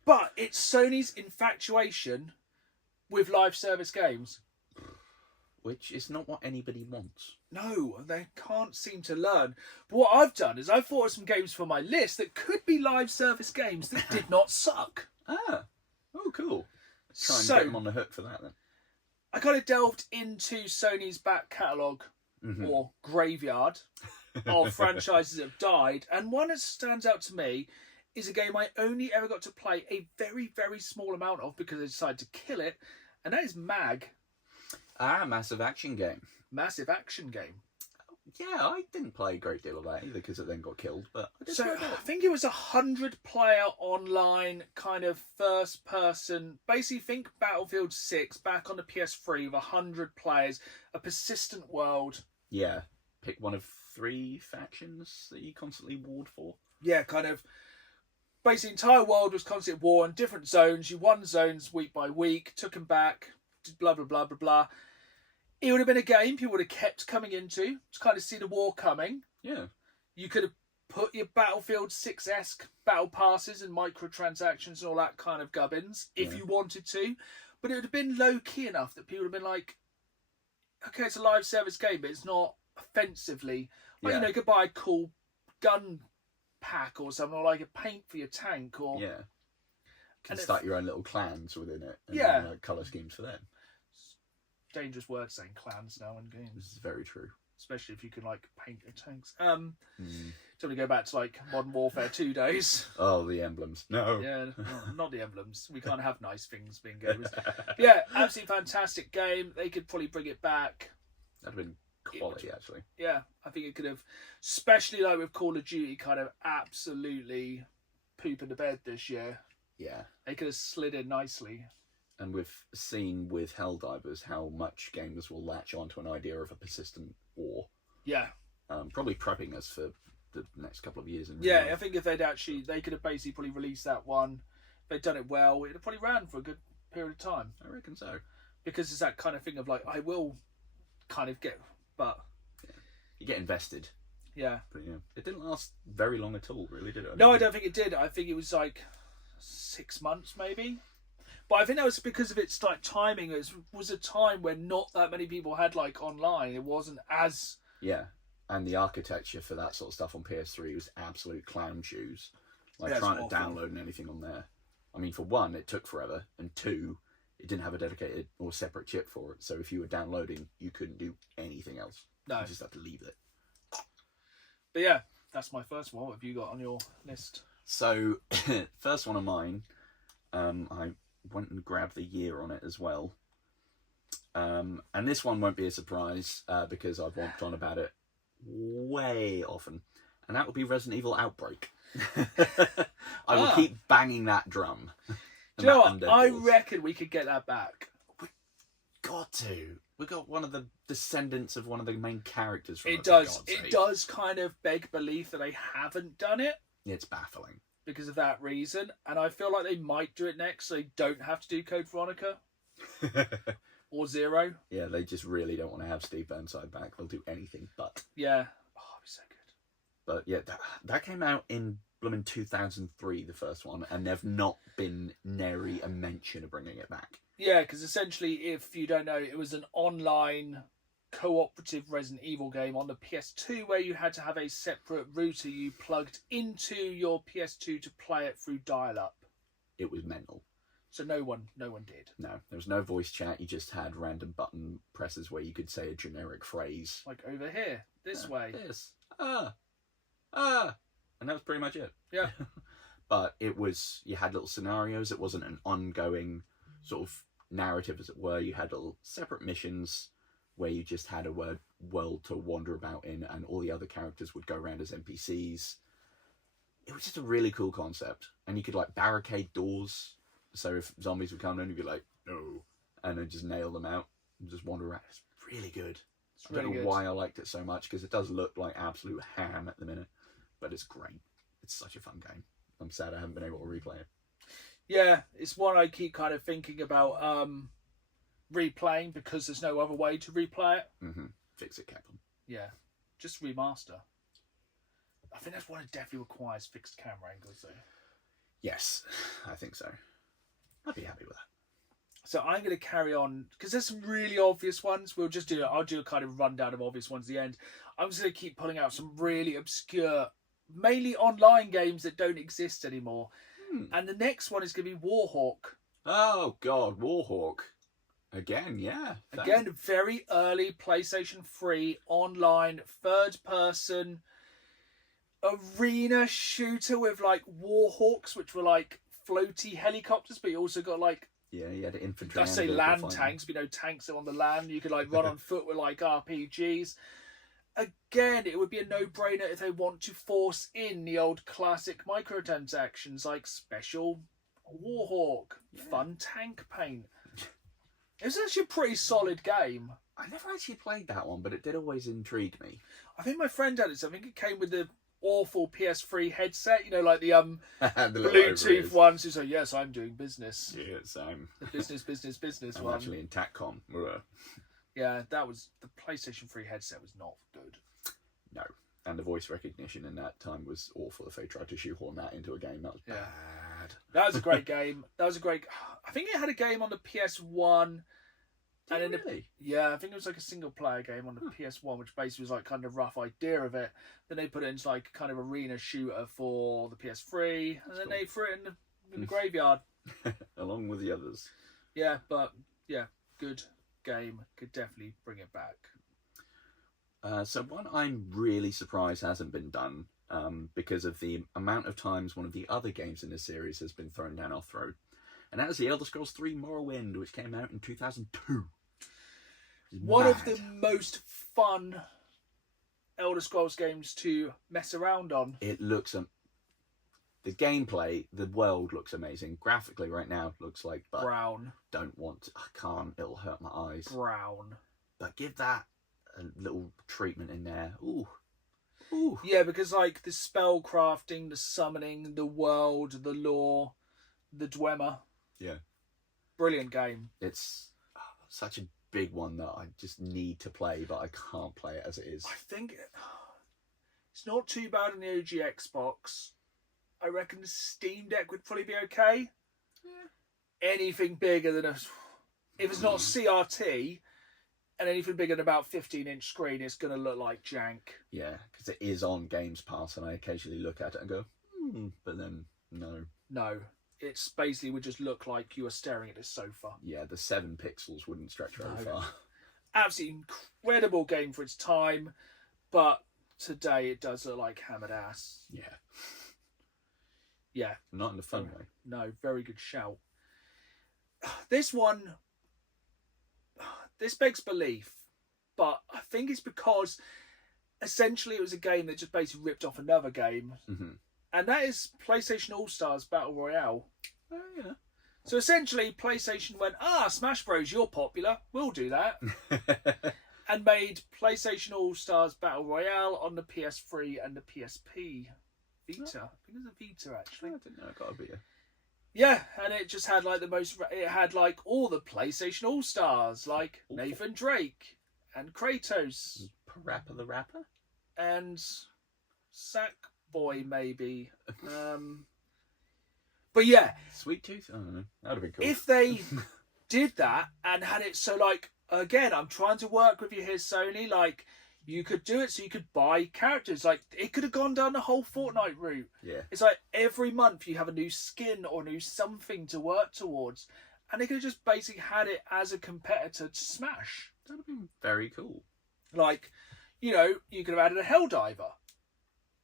But it's Sony's infatuation with live service games. Which is not what anybody wants. No, they can't seem to learn. But what I've done is I've thought of some games for my list that could be live service games that did not suck. Oh, cool. Let's try and get them on the hook for that then. I kind of delved into Sony's back catalogue, or graveyard, of franchises that have died, and one that stands out to me is a game I only ever got to play a very, very small amount of because I decided to kill it, And that is MAG. Massive action game. Massive action game. Yeah, I didn't play a great deal of that either because it then got killed. But I did So play a bit. I think it was 100-player online kind of first person. Basically, think Battlefield 6 back on the PS3 with 100 players, a persistent world. Yeah, pick one of 3 factions that you constantly warred for. Yeah, kind of. Basically, the entire world was constantly at war in different zones. You won zones week by week, took them back, blah, blah, blah, blah, blah. It would have been a game people would have kept coming into to kind of see the war coming. Yeah. You could have put your Battlefield 6-esque battle passes and microtransactions and all that kind of gubbins if you wanted to. But it would have been low-key enough that people would have been like, okay, it's a live service game, but it's not offensively. Like, you know, you could buy a cool gun pack or something, or like a paint for your tank. Or Yeah. You can start your own little clans within it. And like colour schemes for them. Dangerous word saying clans now in games. This is very true. Especially if you can like paint your tanks. So we go back to like Modern Warfare 2 days. Oh, the emblems. No. Yeah, not the emblems. We can't have nice things being gamers. Yeah, absolutely fantastic game. They could probably bring it back. That'd have been quality, actually. Yeah, I think it could have, especially like with Call of Duty, kind of absolutely pooping the bed this year. Yeah. They could have slid in nicely. And we've seen with Helldivers how much gamers will latch onto an idea of a persistent war. Yeah. Probably prepping us for the next couple of years. I think if they could have basically probably released that one. If they'd done it well, it'd have probably ran for a good period of time. I reckon so. Because it's that kind of thing of like, I will kind of get, but... Yeah. You get invested. Yeah. But yeah, it didn't last very long at all, really, did it? No, I don't think it did. I think it was like 6 months, maybe. But I think that was because of its like timing. It was a time when not that many people had like online. It wasn't as... Yeah, and the architecture for that sort of stuff on PS3 was absolute clown shoes. Like trying to download anything on there. I mean, for one, it took forever, and 2, it didn't have a dedicated or separate chip for it. So if you were downloading, you couldn't do anything else. No. You just had to leave it. But yeah, that's my first one. What have you got on your list? So, first one of mine, I went and grabbed the year on it as well. And this one won't be a surprise because I've womped on about it way often. And that would be Resident Evil Outbreak. I will keep banging that drum. Do you know what? I reckon we could get that back. We got to. We got one of the descendants of one of the main characters from it. It does kind of beg belief that they haven't done it. It's baffling. Because of that reason. And I feel like they might do it next so they don't have to do Code Veronica. Or Zero. Yeah, they just really don't want to have Steve Burnside back. They'll do anything but. Yeah. Oh, it'd be so good. But yeah, that came out in blooming 2003, the first one, and they've not been nary a mention of bringing it back. Yeah, because essentially, if you don't know, it was an online cooperative Resident Evil game on the PS2 where you had to have a separate router you plugged into your PS2 to play it through dial-up. It was mental. So no one did. No, there was no voice chat. You just had random button presses where you could say a generic phrase. Like over here, this way. This. And that was pretty much it. Yeah. But it was, you had little scenarios. It wasn't an ongoing sort of narrative, as it were. You had little separate missions where you just had a world to wander about in, and all the other characters would go around as NPCs. It was just a really cool concept. And you could like barricade doors. So if zombies would come in, you'd be like, no. And then just nail them out and just wander around. It's really good. I don't know why I liked it so much, because it does look like absolute ham at the minute. But it's great. It's such a fun game. I'm sad I haven't been able to replay it. Yeah, it's one I keep kind of thinking about replaying because there's no other way to replay it. Mm-hmm. Fix it, Captain. Yeah, just remaster. I think that's one that definitely requires fixed camera angles, though. Yes, I think so. I'd be happy with that. So I'm going to carry on, because there's some really obvious ones. I'll do a kind of rundown of obvious ones at the end. I'm just going to keep pulling out some really obscure, mainly online games that don't exist anymore. And the next one is going to be Warhawk. Oh, God, Warhawk. Again, yeah. Again, very early PlayStation 3 online, third-person arena shooter with, like, Warhawks, which were, like, floaty helicopters, but you also got, like, Yeah, you had infantry. I say land tanks, but tanks are on the land. You could like run on foot with like RPGs. Again, it would be a no-brainer if they want to force in the old classic microtransactions like special Warhawk, fun tank paint. It was actually a pretty solid game. I never actually played that one, but it did always intrigue me. I think my friend had it. So I think it came with the awful PS3 headset, like the the Bluetooth ones. So yes, I'm doing business. Yes, I'm the business I'm one. actually in TACCOM. Yeah, that was the PlayStation 3 headset was not good. No, and the voice recognition in that time was awful. If they tried to shoehorn that into a game, that was bad. That was a great game. I think it had a game on the PS1. Did it really? I think it was like a single player game on the PS1, which basically was like kind of rough idea of it. Then they put it into like kind of arena shooter for the PS3, and then they threw it in the graveyard. Along with the others. Yeah, but good game. Could definitely bring it back. So one I'm really surprised hasn't been done, because of the amount of times one of the other games in this series has been thrown down our throat. And that is the Elder Scrolls 3 Morrowind, which came out in 2002. One of the most fun Elder Scrolls games to mess around on. It looks... the gameplay, the world looks amazing. Graphically right now it looks like... But brown. Don't want to, I can't, it'll hurt my eyes. Brown. But give that a little treatment in there. Ooh. Ooh. Yeah, because like the spell crafting, the summoning, the world, the lore, the Dwemer. Yeah. Brilliant game. It's such a big one that I just need to play, but I can't play it as it is. I think it's not too bad on the OG Xbox. I reckon the Steam Deck would probably be okay. Yeah. Anything bigger than if it's not CRT and anything bigger than about 15-inch screen, it's going to look like jank. Yeah, because it is on Games Pass, and I occasionally look at it and go, but then no. No. It's basically would just look like you are staring at a sofa. Yeah, the 7 pixels wouldn't stretch very far. Absolutely incredible game for its time, but today it does look like hammered ass. Yeah. Yeah. Not in a fun way. No, very good shout. This one, this begs belief, but I think it's because essentially it was a game that just basically ripped off another game. Mm-hmm. And that is PlayStation All-Stars Battle Royale. Oh, yeah. So essentially, PlayStation went, Smash Bros, you're popular, we'll do that. And made PlayStation All-Stars Battle Royale on the PS3 and the PSP Vita. I think it was a Vita, actually. I didn't know it got to be a... Yeah, and it just had like it had like all the PlayStation All-Stars, like Nathan Drake and Kratos. Parappa the Rapper? And Sackboy, maybe. But yeah. Sweet Tooth? I don't know. That would have been cool. If they did that and had it so like, again, I'm trying to work with you here, Sony, like, you could do it so you could buy characters. Like, it could have gone down the whole Fortnite route. Yeah. It's like every month you have a new skin or new something to work towards. And they could have just basically had it as a competitor to Smash. That would have been very cool. Like, you could have added a Helldiver.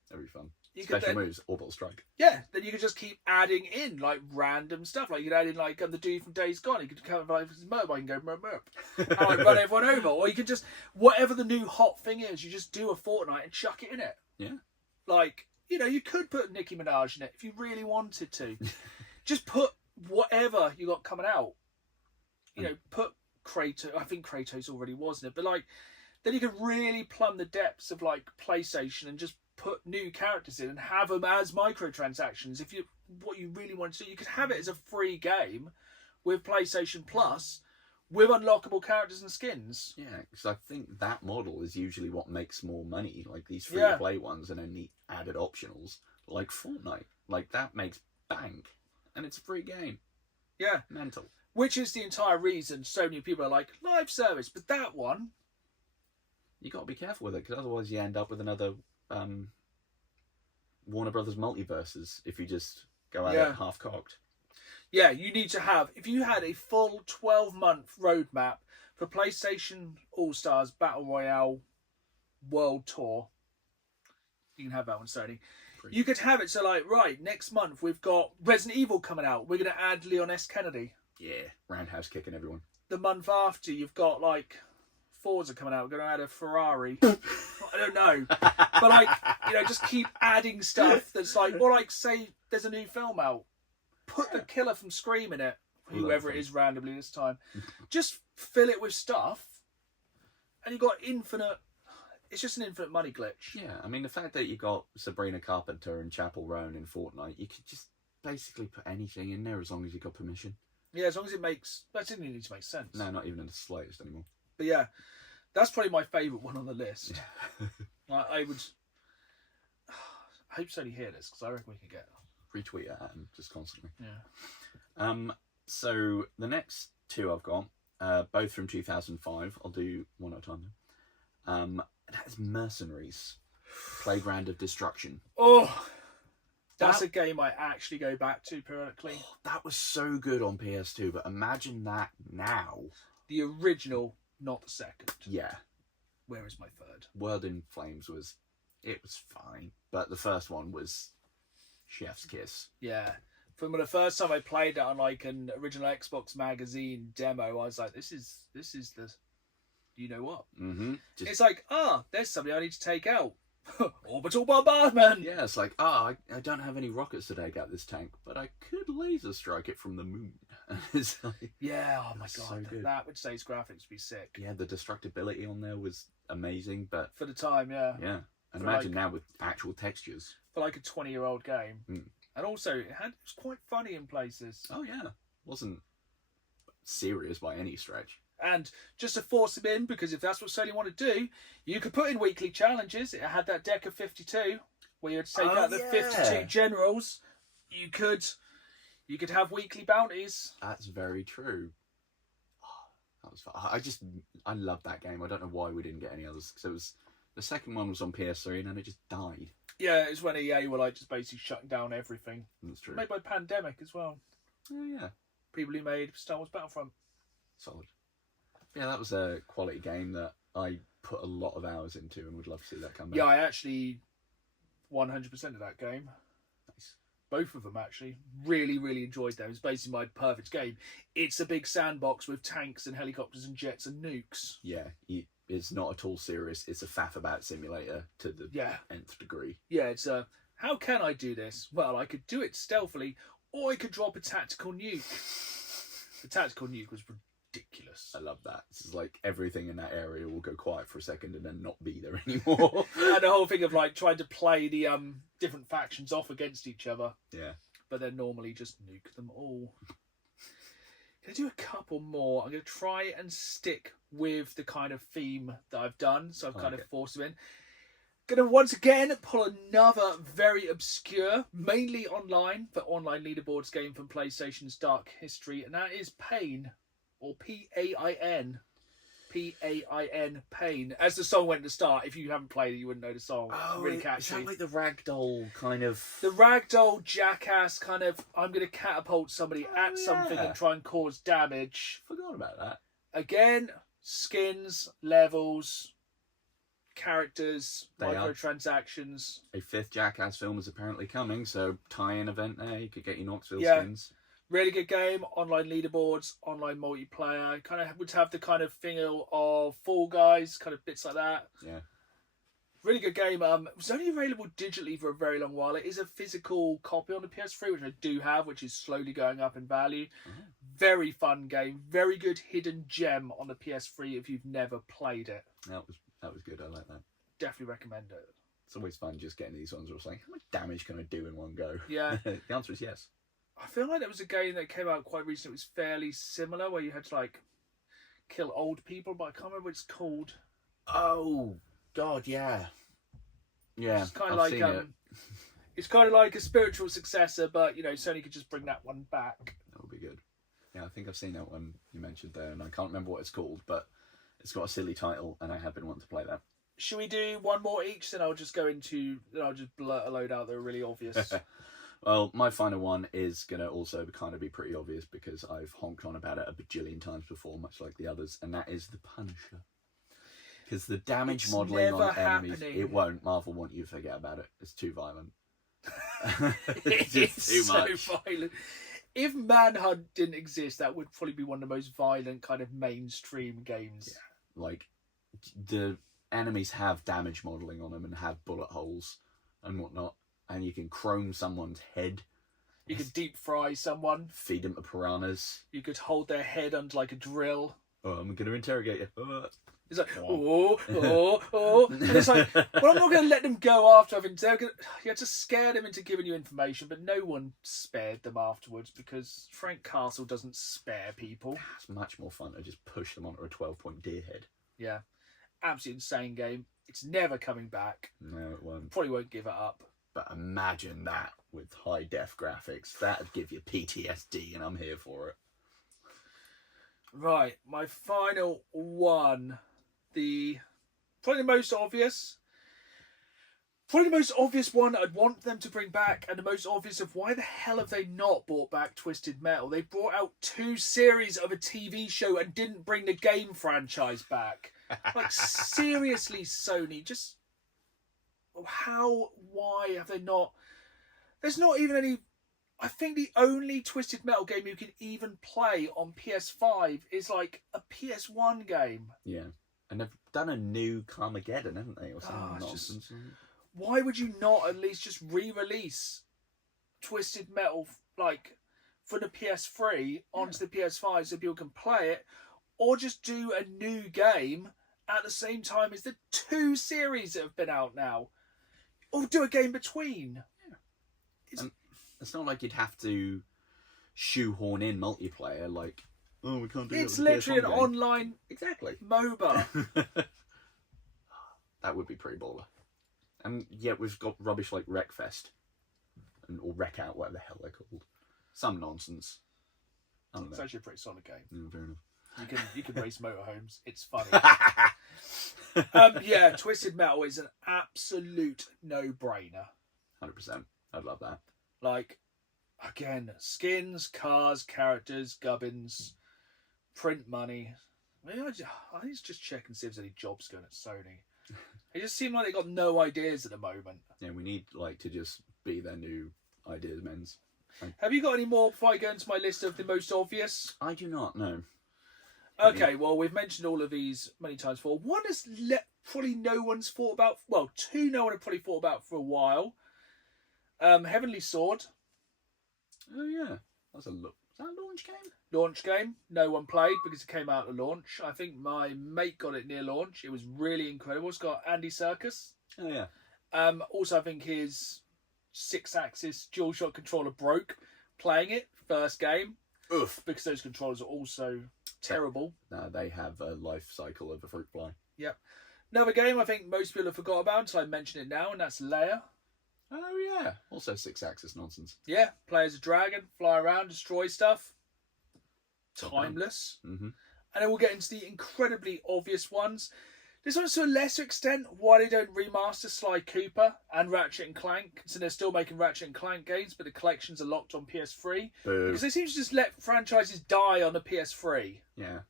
That'd be fun. You Special moves, Orbital Strike. Yeah, then you could just keep adding in like random stuff. Like you could add in like the dude from Days Gone. You could come like his motorbike and go merp merp, and like run everyone over. Or you could just whatever the new hot thing is, you just do a Fortnite and chuck it in it. Yeah. Like you could put Nicki Minaj in it if you really wanted to. Just put whatever you got coming out. Put Kratos. I think Kratos already was in it, but like then you could really plumb the depths of like PlayStation and just put new characters in and have them as microtransactions. If what you really want to do, you could have it as a free game with PlayStation Plus with unlockable characters and skins. Yeah, because I think that model is usually what makes more money. Like these free-to-play ones and only added optionals, like Fortnite. Like that makes bank, and it's a free game. Yeah, mental. Which is the entire reason so many people are like live service, but that one, you got to be careful with it because otherwise you end up with another. Warner Brothers multiverses if you just go at it half-cocked. Yeah, you need to have... If you had a full 12-month roadmap for PlayStation All-Stars Battle Royale World Tour, you can have that one, Sony. You could have it so like, right, next month we've got Resident Evil coming out. We're going to add Leon S. Kennedy. Yeah, roundhouse kicking everyone. The month after, you've got like Forza coming out. We're going to add a Ferrari. I don't know, but like just keep adding stuff that's like, or like say there's a new film out, put the killer from Scream in it, whoever it is randomly this time, just fill it with stuff, and you got infinite. It's just an infinite money glitch. Yeah, I mean, the fact that you got Sabrina Carpenter and Chapel Roan in Fortnite, you could just basically put anything in there as long as you got permission. Yeah, as long as it makes... That didn't need to make sense. No, not even in the slightest anymore. But yeah, that's probably my favourite one on the list. I would... I hope Sony hear this, because I reckon we can get... Retweet it at him just constantly. Yeah. So the next two I've got, both from 2005. I'll do one at a time. That is Mercenaries, Playground of Destruction. Oh, that's a game I actually go back to periodically. Oh, that was so good on PS2, but imagine that now. The original, not the second. Yeah. Where is my third? World in Flames was fine, but the first one was chef's kiss. Yeah. From the first time I played it on like an original Xbox magazine demo, I was like, this is the... You know what? Mm-hmm. It's like, there's somebody I need to take out. Orbital bombardment! Yeah, it's like, I don't have any rockets to take out this tank, but I could laser strike it from the moon. It's like, yeah, oh my so god, good. that would today's graphics would be sick. Yeah, the destructibility on there was amazing, but... For the time, yeah. Yeah, and For imagine now with actual textures. For like a 20-year-old game. Mm. And also, it was quite funny in places. Oh yeah, wasn't serious by any stretch. And just to force them in, because if that's what Sony want to do, you could put in weekly challenges. It had that deck of 52, where you had to take out the 52 generals. You could have weekly bounties. That's very true. Oh, that was fun. I love that game. I don't know why we didn't get any others, because the second one was on PS3 and then it just died. Yeah, it's when EA were like just basically shutting down everything. That's true. Made by Pandemic as well. Oh yeah. People who made Star Wars Battlefront. Solid. Yeah, that was a quality game that I put a lot of hours into and would love to see that come back. Yeah, I actually 100% of that game. Nice. Both of them, actually. Really, really enjoyed them. It's basically my perfect game. It's a big sandbox with tanks and helicopters and jets and nukes. Yeah, it's not at all serious. It's a faff about simulator to the nth degree. Yeah, it's how can I do this? Well, I could do it stealthily, or I could drop a tactical nuke. The tactical nuke was ridiculous. I love that. This is like everything in that area will go quiet for a second and then not be there anymore. And the whole thing of like trying to play the different factions off against each other. Yeah. But then normally just nuke them all. I'm going to do a couple more. I'm going to try and stick with the kind of theme that I've done. So I've kind of forced them in. Going to once again pull another very obscure, mainly online, but online leaderboards game from PlayStation's dark history. And that is Pain. Or P-A-I-N. P-A-I-N, Pain. As the song went to start, if you haven't played it, you wouldn't know the song. It's really catchy. Is that like the ragdoll kind of... The ragdoll jackass kind of, I'm going to catapult somebody at something and try and cause damage. Forgot about that. Again, skins, levels, characters, microtransactions. A fifth Jackass film is apparently coming, so tie-in event there. You could get your Knoxville skins. Really good game, online leaderboards, online multiplayer. Kind of would have the kind of feel of Fall Guys, kind of bits like that. Yeah. Really good game. It was only available digitally for a very long while. It is a physical copy on the PS3, which I do have, which is slowly going up in value. Mm-hmm. Very fun game. Very good hidden gem on the PS3 if you've never played it. That was good. I like that. Definitely recommend it. It's always fun just getting these ones where it's like, how much damage can I do in one go? Yeah. The answer is yes. I feel like there was a game that came out quite recently. It was fairly similar, where you had to like kill old people, but I can't remember what it's called. Oh God, yeah. It's kind of like it's kind of like a spiritual successor, but Sony could just bring that one back. That would be good. Yeah, I think I've seen that one you mentioned there, and I can't remember what it's called, but it's got a silly title, and I have been wanting to play that. Should we do one more each? Then I'll just blurt a load out that are really obvious. Well, my final one is going to also kind of be pretty obvious because I've honked on about it a bajillion times before, much like the others, and that is The Punisher. Because the damage modelling on enemies, it won't. Marvel want you to forget about it. It's too violent. It's too much. So violent. if Manhunt didn't exist, that would probably be one of the most violent kind of mainstream games. Yeah. Like, the enemies have damage modelling on them and have bullet holes and whatnot, and you can chrome someone's head. You could deep fry someone. Feed them to piranhas. You could hold their head under like a drill. Oh, I'm going to interrogate you. It's like, oh. And it's like, well, I'm not going to let them go after. You had to scare them into giving you information, but no one spared them afterwards because Frank Castle doesn't spare people. It's much more fun to just push them onto a 12-point deer head. Yeah. Absolutely insane game. It's never coming back. No, it won't. Probably won't give it up. But imagine that with high-def graphics. That'd give you PTSD, and I'm here for it. Right, my final one. Probably the most obvious one I'd want them to bring back, and the most obvious of why the hell have they not brought back Twisted Metal? They brought out 2 series of a TV show and didn't bring the game franchise back. Like, seriously, Sony, just... why have they not... There's not even any... I think the only Twisted Metal game you can even play on PS5 is like a PS1 game. Yeah. And they've done a new Carmageddon, haven't they? Or some nonsense. Why would you not at least just re-release Twisted Metal, like, for the PS3 onto the PS5 so people can play it, or just do a new game at the same time as the 2 series that have been out now, or do a game between? Yeah. It's not like you'd have to shoehorn in multiplayer, like, oh, we can't do it. It's literally an online MOBA. That would be pretty baller. And yet we've got rubbish like Wreckfest or Wreck Out, whatever the hell they're called. Some nonsense. It's actually a pretty solid game. No, fair enough. You can race motorhomes. It's funny. Yeah, Twisted Metal is an absolute no-brainer. 100%. I'd love that. Like, again, skins, cars, characters, gubbins, print money. Maybe I need to just check and see if there's any jobs going at Sony. It just seems like they got no ideas at the moment. Yeah, we need to just be their new ideas men's. Have you got any more before I go into my list of the most obvious? I do not know. Okay, well, we've mentioned all of these many times before. One is probably no one's thought about. Well, 2 no one had probably thought about for a while. Heavenly Sword. Oh yeah, that's a look. Is that a launch game? Launch game. No one played because it came out at launch. I think my mate got it near launch. It was really incredible. It's got Andy Serkis. Oh yeah. Also, I think his 6-axis DualShock controller broke playing it first game. Oof. Because those controllers are also terrible. They have a life cycle of a fruit fly. Yep. Another game I think most people have forgot about until I mention it now, and that's Lair. Oh yeah. Also 6-axis nonsense. Yeah. Play as a dragon, fly around, destroy stuff. Timeless. Mm-hmm. And then we'll get into the incredibly obvious ones. This one's to a lesser extent why they don't remaster Sly Cooper and Ratchet and Clank. So they're still making Ratchet and Clank games, but the collections are locked on PS3. Boo. Because they seem to just let franchises die on the PS3. Yeah.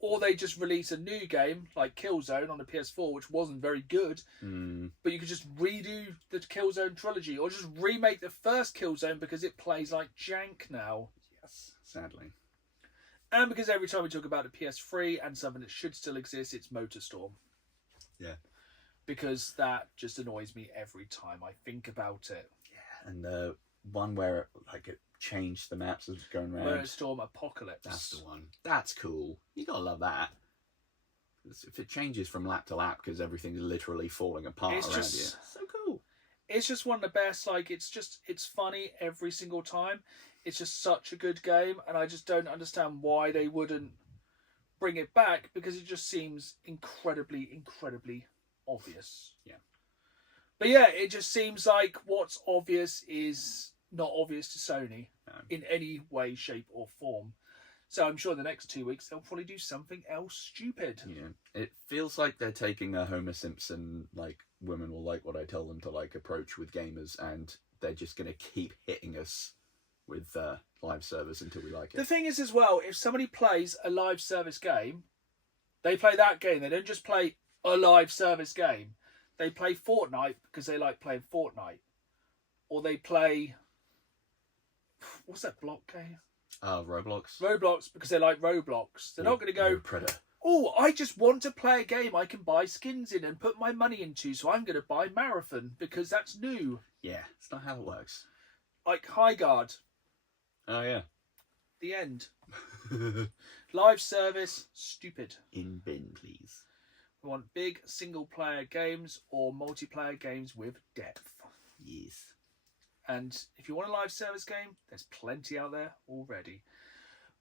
Or they just release a new game, like Killzone on the PS4, which wasn't very good. But you could just redo the Killzone trilogy, or just remake the first Killzone because it plays like jank now. Yes, sadly. And because every time we talk about the PS3 and something that should still exist, it's Motorstorm. Yeah. Because that just annoys me every time I think about it. Yeah, and the one where it changed the maps as it's going around. Motorstorm Apocalypse. That's the one. That's cool. You gotta love that. If it changes from lap to lap because everything's literally falling apart around you. So cool. It's just one of the best. Like, it's funny every single time. It's just such a good game, and I just don't understand why they wouldn't bring it back, because it just seems incredibly, incredibly obvious. Yeah. But yeah, it just seems like what's obvious is not obvious to Sony in any way, shape, or form. So I'm sure the next 2 weeks they'll probably do something else stupid. Yeah. It feels like they're taking a Homer Simpson, women will like what I tell them to approach with gamers, and they're just going to keep hitting us with live service until we like it. The thing is as well, if somebody plays a live service game, they play that game. They don't just play a live service game. They play Fortnite because they like playing Fortnite. Or they play... what's that block game? Roblox. Roblox, because they like Roblox. They're not going to go, Predator. oh, I just want to play a game I can buy skins in and put my money into, so I'm going to buy Marathon because that's new. Yeah, it's not how it works. Like High Guard. Oh, yeah. The end. Live service, stupid. In bin, please. We want big single-player games or multiplayer games with depth. Yes. And if you want a live service game, there's plenty out there already.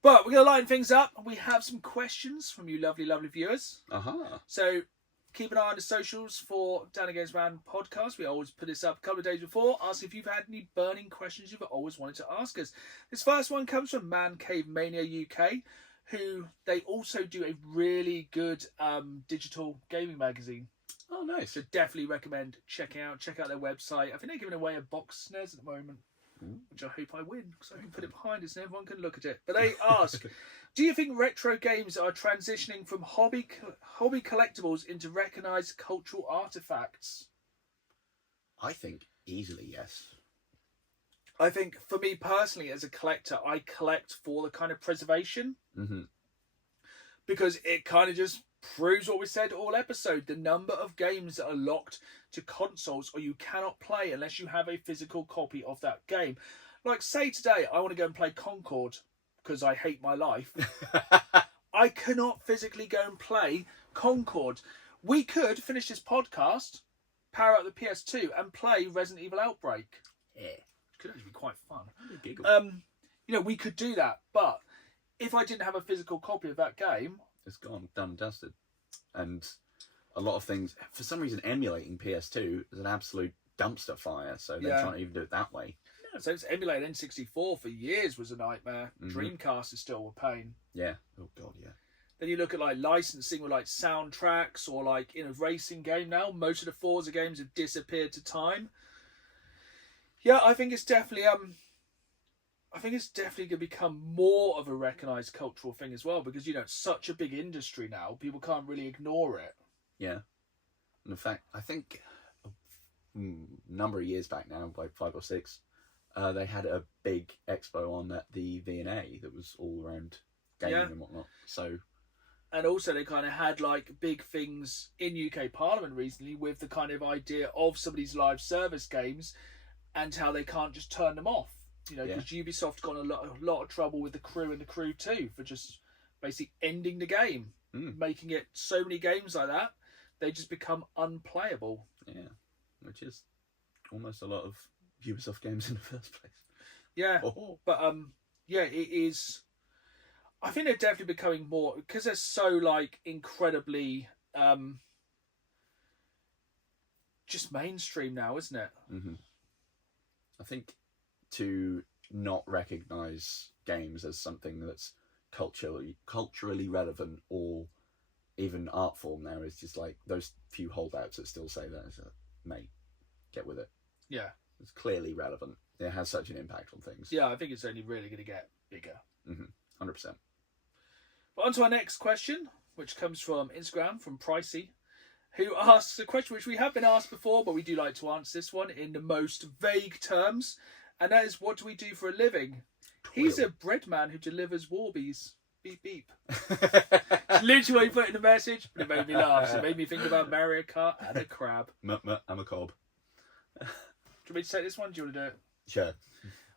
But we're going to line things up. We have some questions from you lovely, lovely viewers. So keep an eye on the socials for Down Against Man podcast. We always put this up a couple of days before. Ask if you've had any burning questions you've always wanted to ask us. This first one comes from Man Cave Mania UK, who they also do a really good digital gaming magazine. Oh, nice. So definitely recommend checking out. Check out their website. I think they're giving away a box SNES at the moment, which I hope I win because I can put it behind us and everyone can look at it. But they ask, do you think retro games are transitioning from hobby collectibles into recognised cultural artefacts? I think easily yes. I think for me personally, as a collector, I collect for the kind of preservation. Mm-hmm. Because it kind of just proves what we said all episode. The number of games that are locked to consoles or you cannot play unless you have a physical copy of that game. Like, say today, I want to go and play Concord because I hate my life. I cannot physically go and play Concord. We could finish this podcast, power up the PS2 and play Resident Evil Outbreak. Yeah. Could actually be quite fun. Giggle. We could do that, but if I didn't have a physical copy of that game, it's gone, done, dusted. And a lot of things, for some reason, emulating PS2 is an absolute dumpster fire, so they're trying to even do it that way. So it's emulated N64 for years was a nightmare. Dreamcast is still a pain. Yeah. Oh god, yeah. Then you look at like licensing with like soundtracks or like in a racing game now. Most of the Forza games have disappeared to time. Yeah, I think it's definitely going to become more of a recognised cultural thing as well because, it's such a big industry now. People can't really ignore it. Yeah. And in fact, I think a number of years back now, like 5 or 6, they had a big expo on at the V&A that was all around gaming and whatnot. So, and also they kind of had like big things in UK Parliament recently with the kind of idea of some of these live service games and how they can't just turn them off. Because Ubisoft got a lot of trouble with The Crew and The Crew 2 for just basically ending the game, making it so many games like that, they just become unplayable. Yeah, which is almost a lot of Ubisoft games in the first place. Yeah, but it is. I think they're definitely becoming more because they're so like incredibly just mainstream now, isn't it? Mm-hmm. I think to not recognise games as something that's culturally relevant or even art form now is just like those few holdouts that still say that. Mate, get with it. Yeah. It's clearly relevant. It has such an impact on things. Yeah, I think it's only really going to get bigger. 100%. But on to our next question, which comes from Instagram, from Pricey, who asks a question which we have been asked before, but we do like to answer this one in the most vague terms. And that is, what do we do for a living? Quill. He's a bread man who delivers Warbies. Beep, beep. Literally what he put in the message, but it made me laugh. So it made me think about Mario Kart and a crab. I'm a cob. Do you want me to take this one? Do you want to do it? Sure.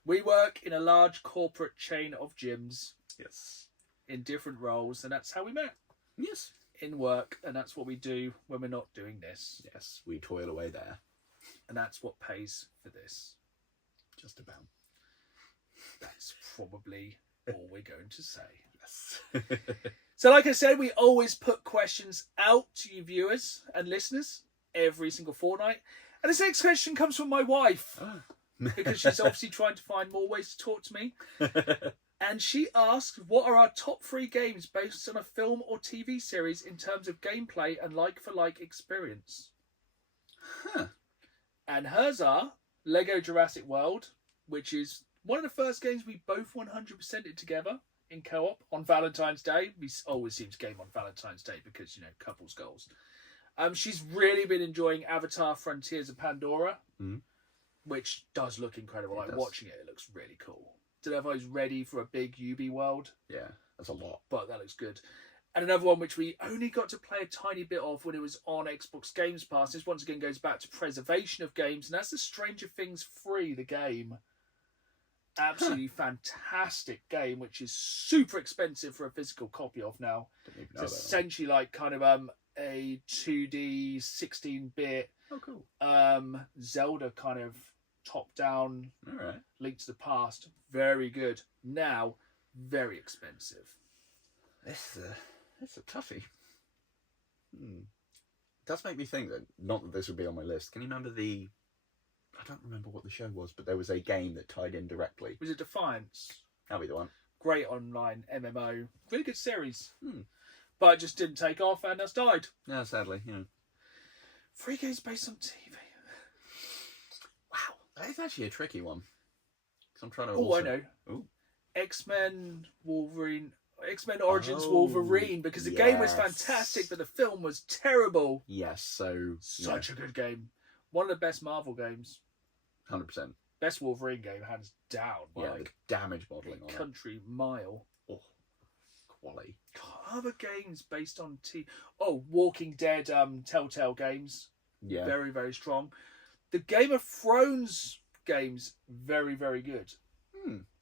We work in a large corporate chain of gyms. Yes. In different roles, and that's how we met. Yes. In work, and that's what we do when we're not doing this. Yes, we toil away there. And that's what pays for this. Just about. That's probably all we're going to say. Yes. So like I said, we always put questions out to you viewers and listeners every single fortnight. And this next question comes from my wife. Because she's obviously trying to find more ways to talk to me. And she asked, what are our top 3 games based on a film or TV series in terms of gameplay and like-for-like experience? And hers are Lego Jurassic World, which is one of the first games we both 100%ed together in co-op on Valentine's Day. We always seem to game on Valentine's Day because, couples goals. She's really been enjoying Avatar Frontiers of Pandora, which does look incredible. Watching it looks really cool. Don't know if I was ready for a big UB world. Yeah, that's a lot. But that looks good. And another one which we only got to play a tiny bit of when it was on Xbox Games Pass. This once again goes back to preservation of games, and that's the Stranger Things 3, the game. Absolutely fantastic game, which is super expensive for a physical copy of now. It's essentially like kind of a 2D 16-bit Zelda kind of top-down Link to the Past. Very good. Now, very expensive. It's a toughie. It does make me think that, not that this would be on my list. Can you remember I don't remember what the show was, but there was a game that tied in directly. Was it Defiance? That'll be the one. Great online MMO. Really good series. But it just didn't take off and has died. Yeah, sadly, 3 games based on TV. Wow, that is actually a tricky one. Because I'm trying to I know. Ooh. X-Men Origins Wolverine, because the game was fantastic, but the film was terrible. Yes, Such a good game. One of the best Marvel games. 100%. Best Wolverine game, hands down. Yeah, the damage modelling on country mile. Oh, quality. Other games based on Walking Dead, Telltale games. Yeah. Very, very strong. The Game of Thrones games, very, very good.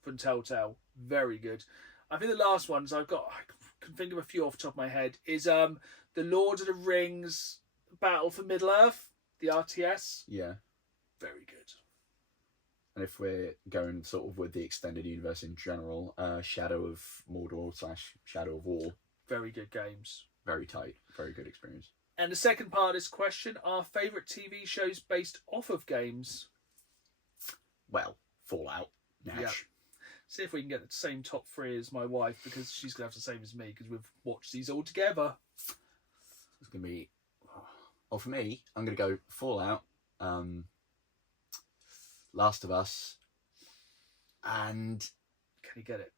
From Telltale. Very good. I think the last ones I can think of a few off the top of my head, is the Lord of the Rings Battle for Middle-earth, the RTS. Yeah. Very good. And if we're going sort of with the extended universe in general, Shadow of Mordor / Shadow of War. Very good games. Very tight. Very good experience. And the second part of this question, our favourite TV shows based off of games? Well, Fallout. Nash. Yep. See if we can get the same top 3 as my wife, because she's going to have the same as me, because we've watched these all together. It's going to be... Well, for me, I'm going to go Fallout, Last of Us, and... Can you get it?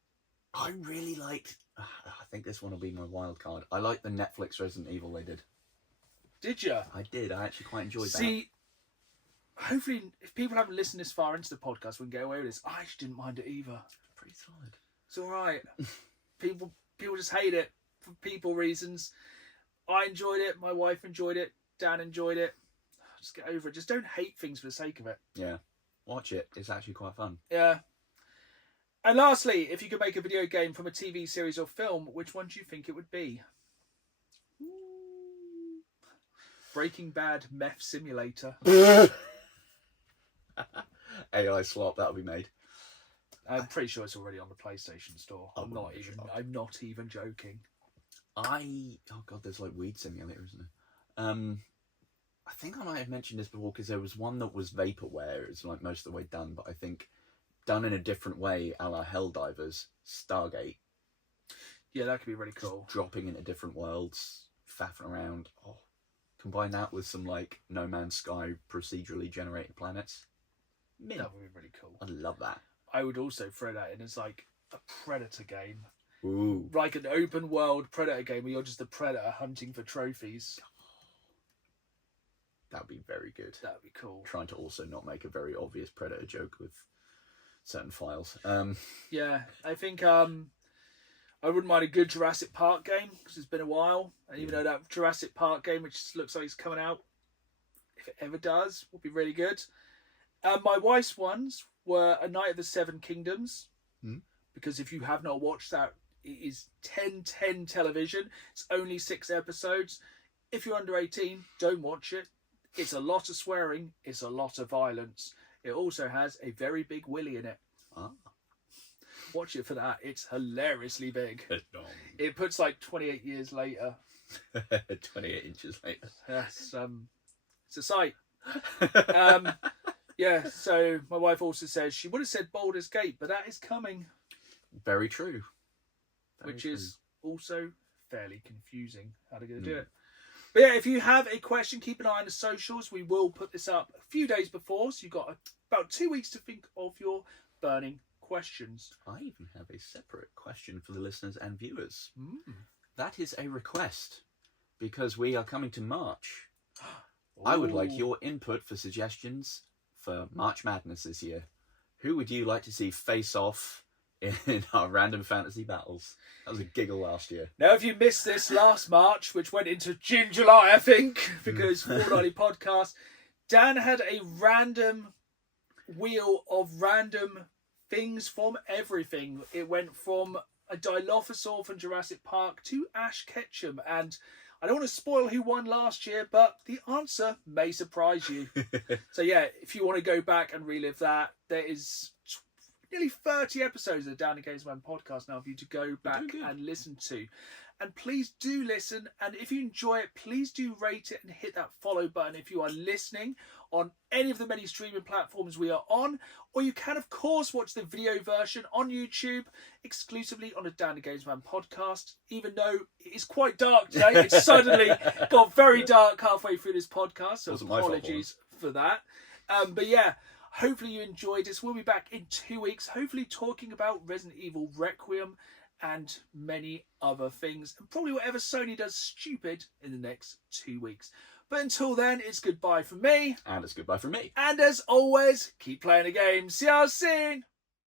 I really liked... I think this one will be my wild card. I liked the Netflix Resident Evil they did. Did you? I did. I actually quite enjoyed that. See, hopefully, if people haven't listened this far into the podcast, we can get away with this. I actually didn't mind it either. Pretty solid. It's all right. People just hate it for people reasons. I enjoyed it. My wife enjoyed it. Dan enjoyed it. Just get over it. Just don't hate things for the sake of it. Yeah. Watch it. It's actually quite fun. Yeah. And lastly, if you could make a video game from a TV series or film, which one do you think it would be? Breaking Bad Meth Simulator. AI slop, that'll be made. I'm pretty sure it's already on the PlayStation Store. I'm not even joking. Oh god, there's like Weed Simulator, isn't there? I think I might have mentioned this before, because there was one that was vaporware. It's like most of the way done, but I think done in a different way, a la Helldivers, Stargate. Yeah, that could be really cool. Just dropping into different worlds, faffing around. Oh, combine that with some like No Man's Sky procedurally generated planets. That would be really cool. I'd love that. I would also throw that in as like a Predator game. Ooh. Like an open world Predator game where you're just a predator hunting for trophies. That would be very good. That would be cool. Trying to also not make a very obvious Predator joke with certain files. Yeah, I think I wouldn't mind a good Jurassic Park game, because it's been a while. And even though that Jurassic Park game, which looks like it's coming out, if it ever does, will be really good. My wife's ones were A Night of the Seven Kingdoms, because if you have not watched that, it is 10/10 television. It's only 6 episodes. If you're under 18, don't watch it. It's a lot of swearing. It's a lot of violence. It also has a very big willy in it. Watch it for that. It's hilariously big. It puts like 28 years later. 28 inches later. Yes, it's a sight. Yeah, so my wife also says she would have said Baldur's Gate, but that is coming. Very true. Which is also fairly confusing how they're going to do it. But yeah, if you have a question, keep an eye on the socials. We will put this up a few days before, so you've got about 2 weeks to think of your burning questions. I even have a separate question for the listeners and viewers. That is a request, because we are coming to March. I would like your input for suggestions for March Madness this year. Who would you like to see face off in our random fantasy battles. That was a giggle last year. Now, if you missed this last March, which went into June, July, I think, because Fortnightly Podcast, Dan had a random wheel of random things from everything. It went from a Dilophosaur from Jurassic Park to Ash Ketchum, and I don't want to spoil who won last year, but the answer may surprise you. So yeah, if you want to go back and relive that, there is nearly 30 episodes of the Down the Games Man podcast now for you to go back and listen to. And please do listen, and if you enjoy it, please do rate it and hit that follow button if you are listening on any of the many streaming platforms we are on, or you can of course watch the video version on YouTube exclusively on the Down the Games Man podcast, even though it is quite dark today. It suddenly got very dark halfway through this podcast, so apologies for that. But yeah, hopefully you enjoyed this. We'll be back in 2 weeks, hopefully talking about Resident Evil Requiem and many other things, and probably whatever Sony does stupid in the next 2 weeks. But until then, it's goodbye from me. And it's goodbye from me. And as always, keep playing the game. See you soon.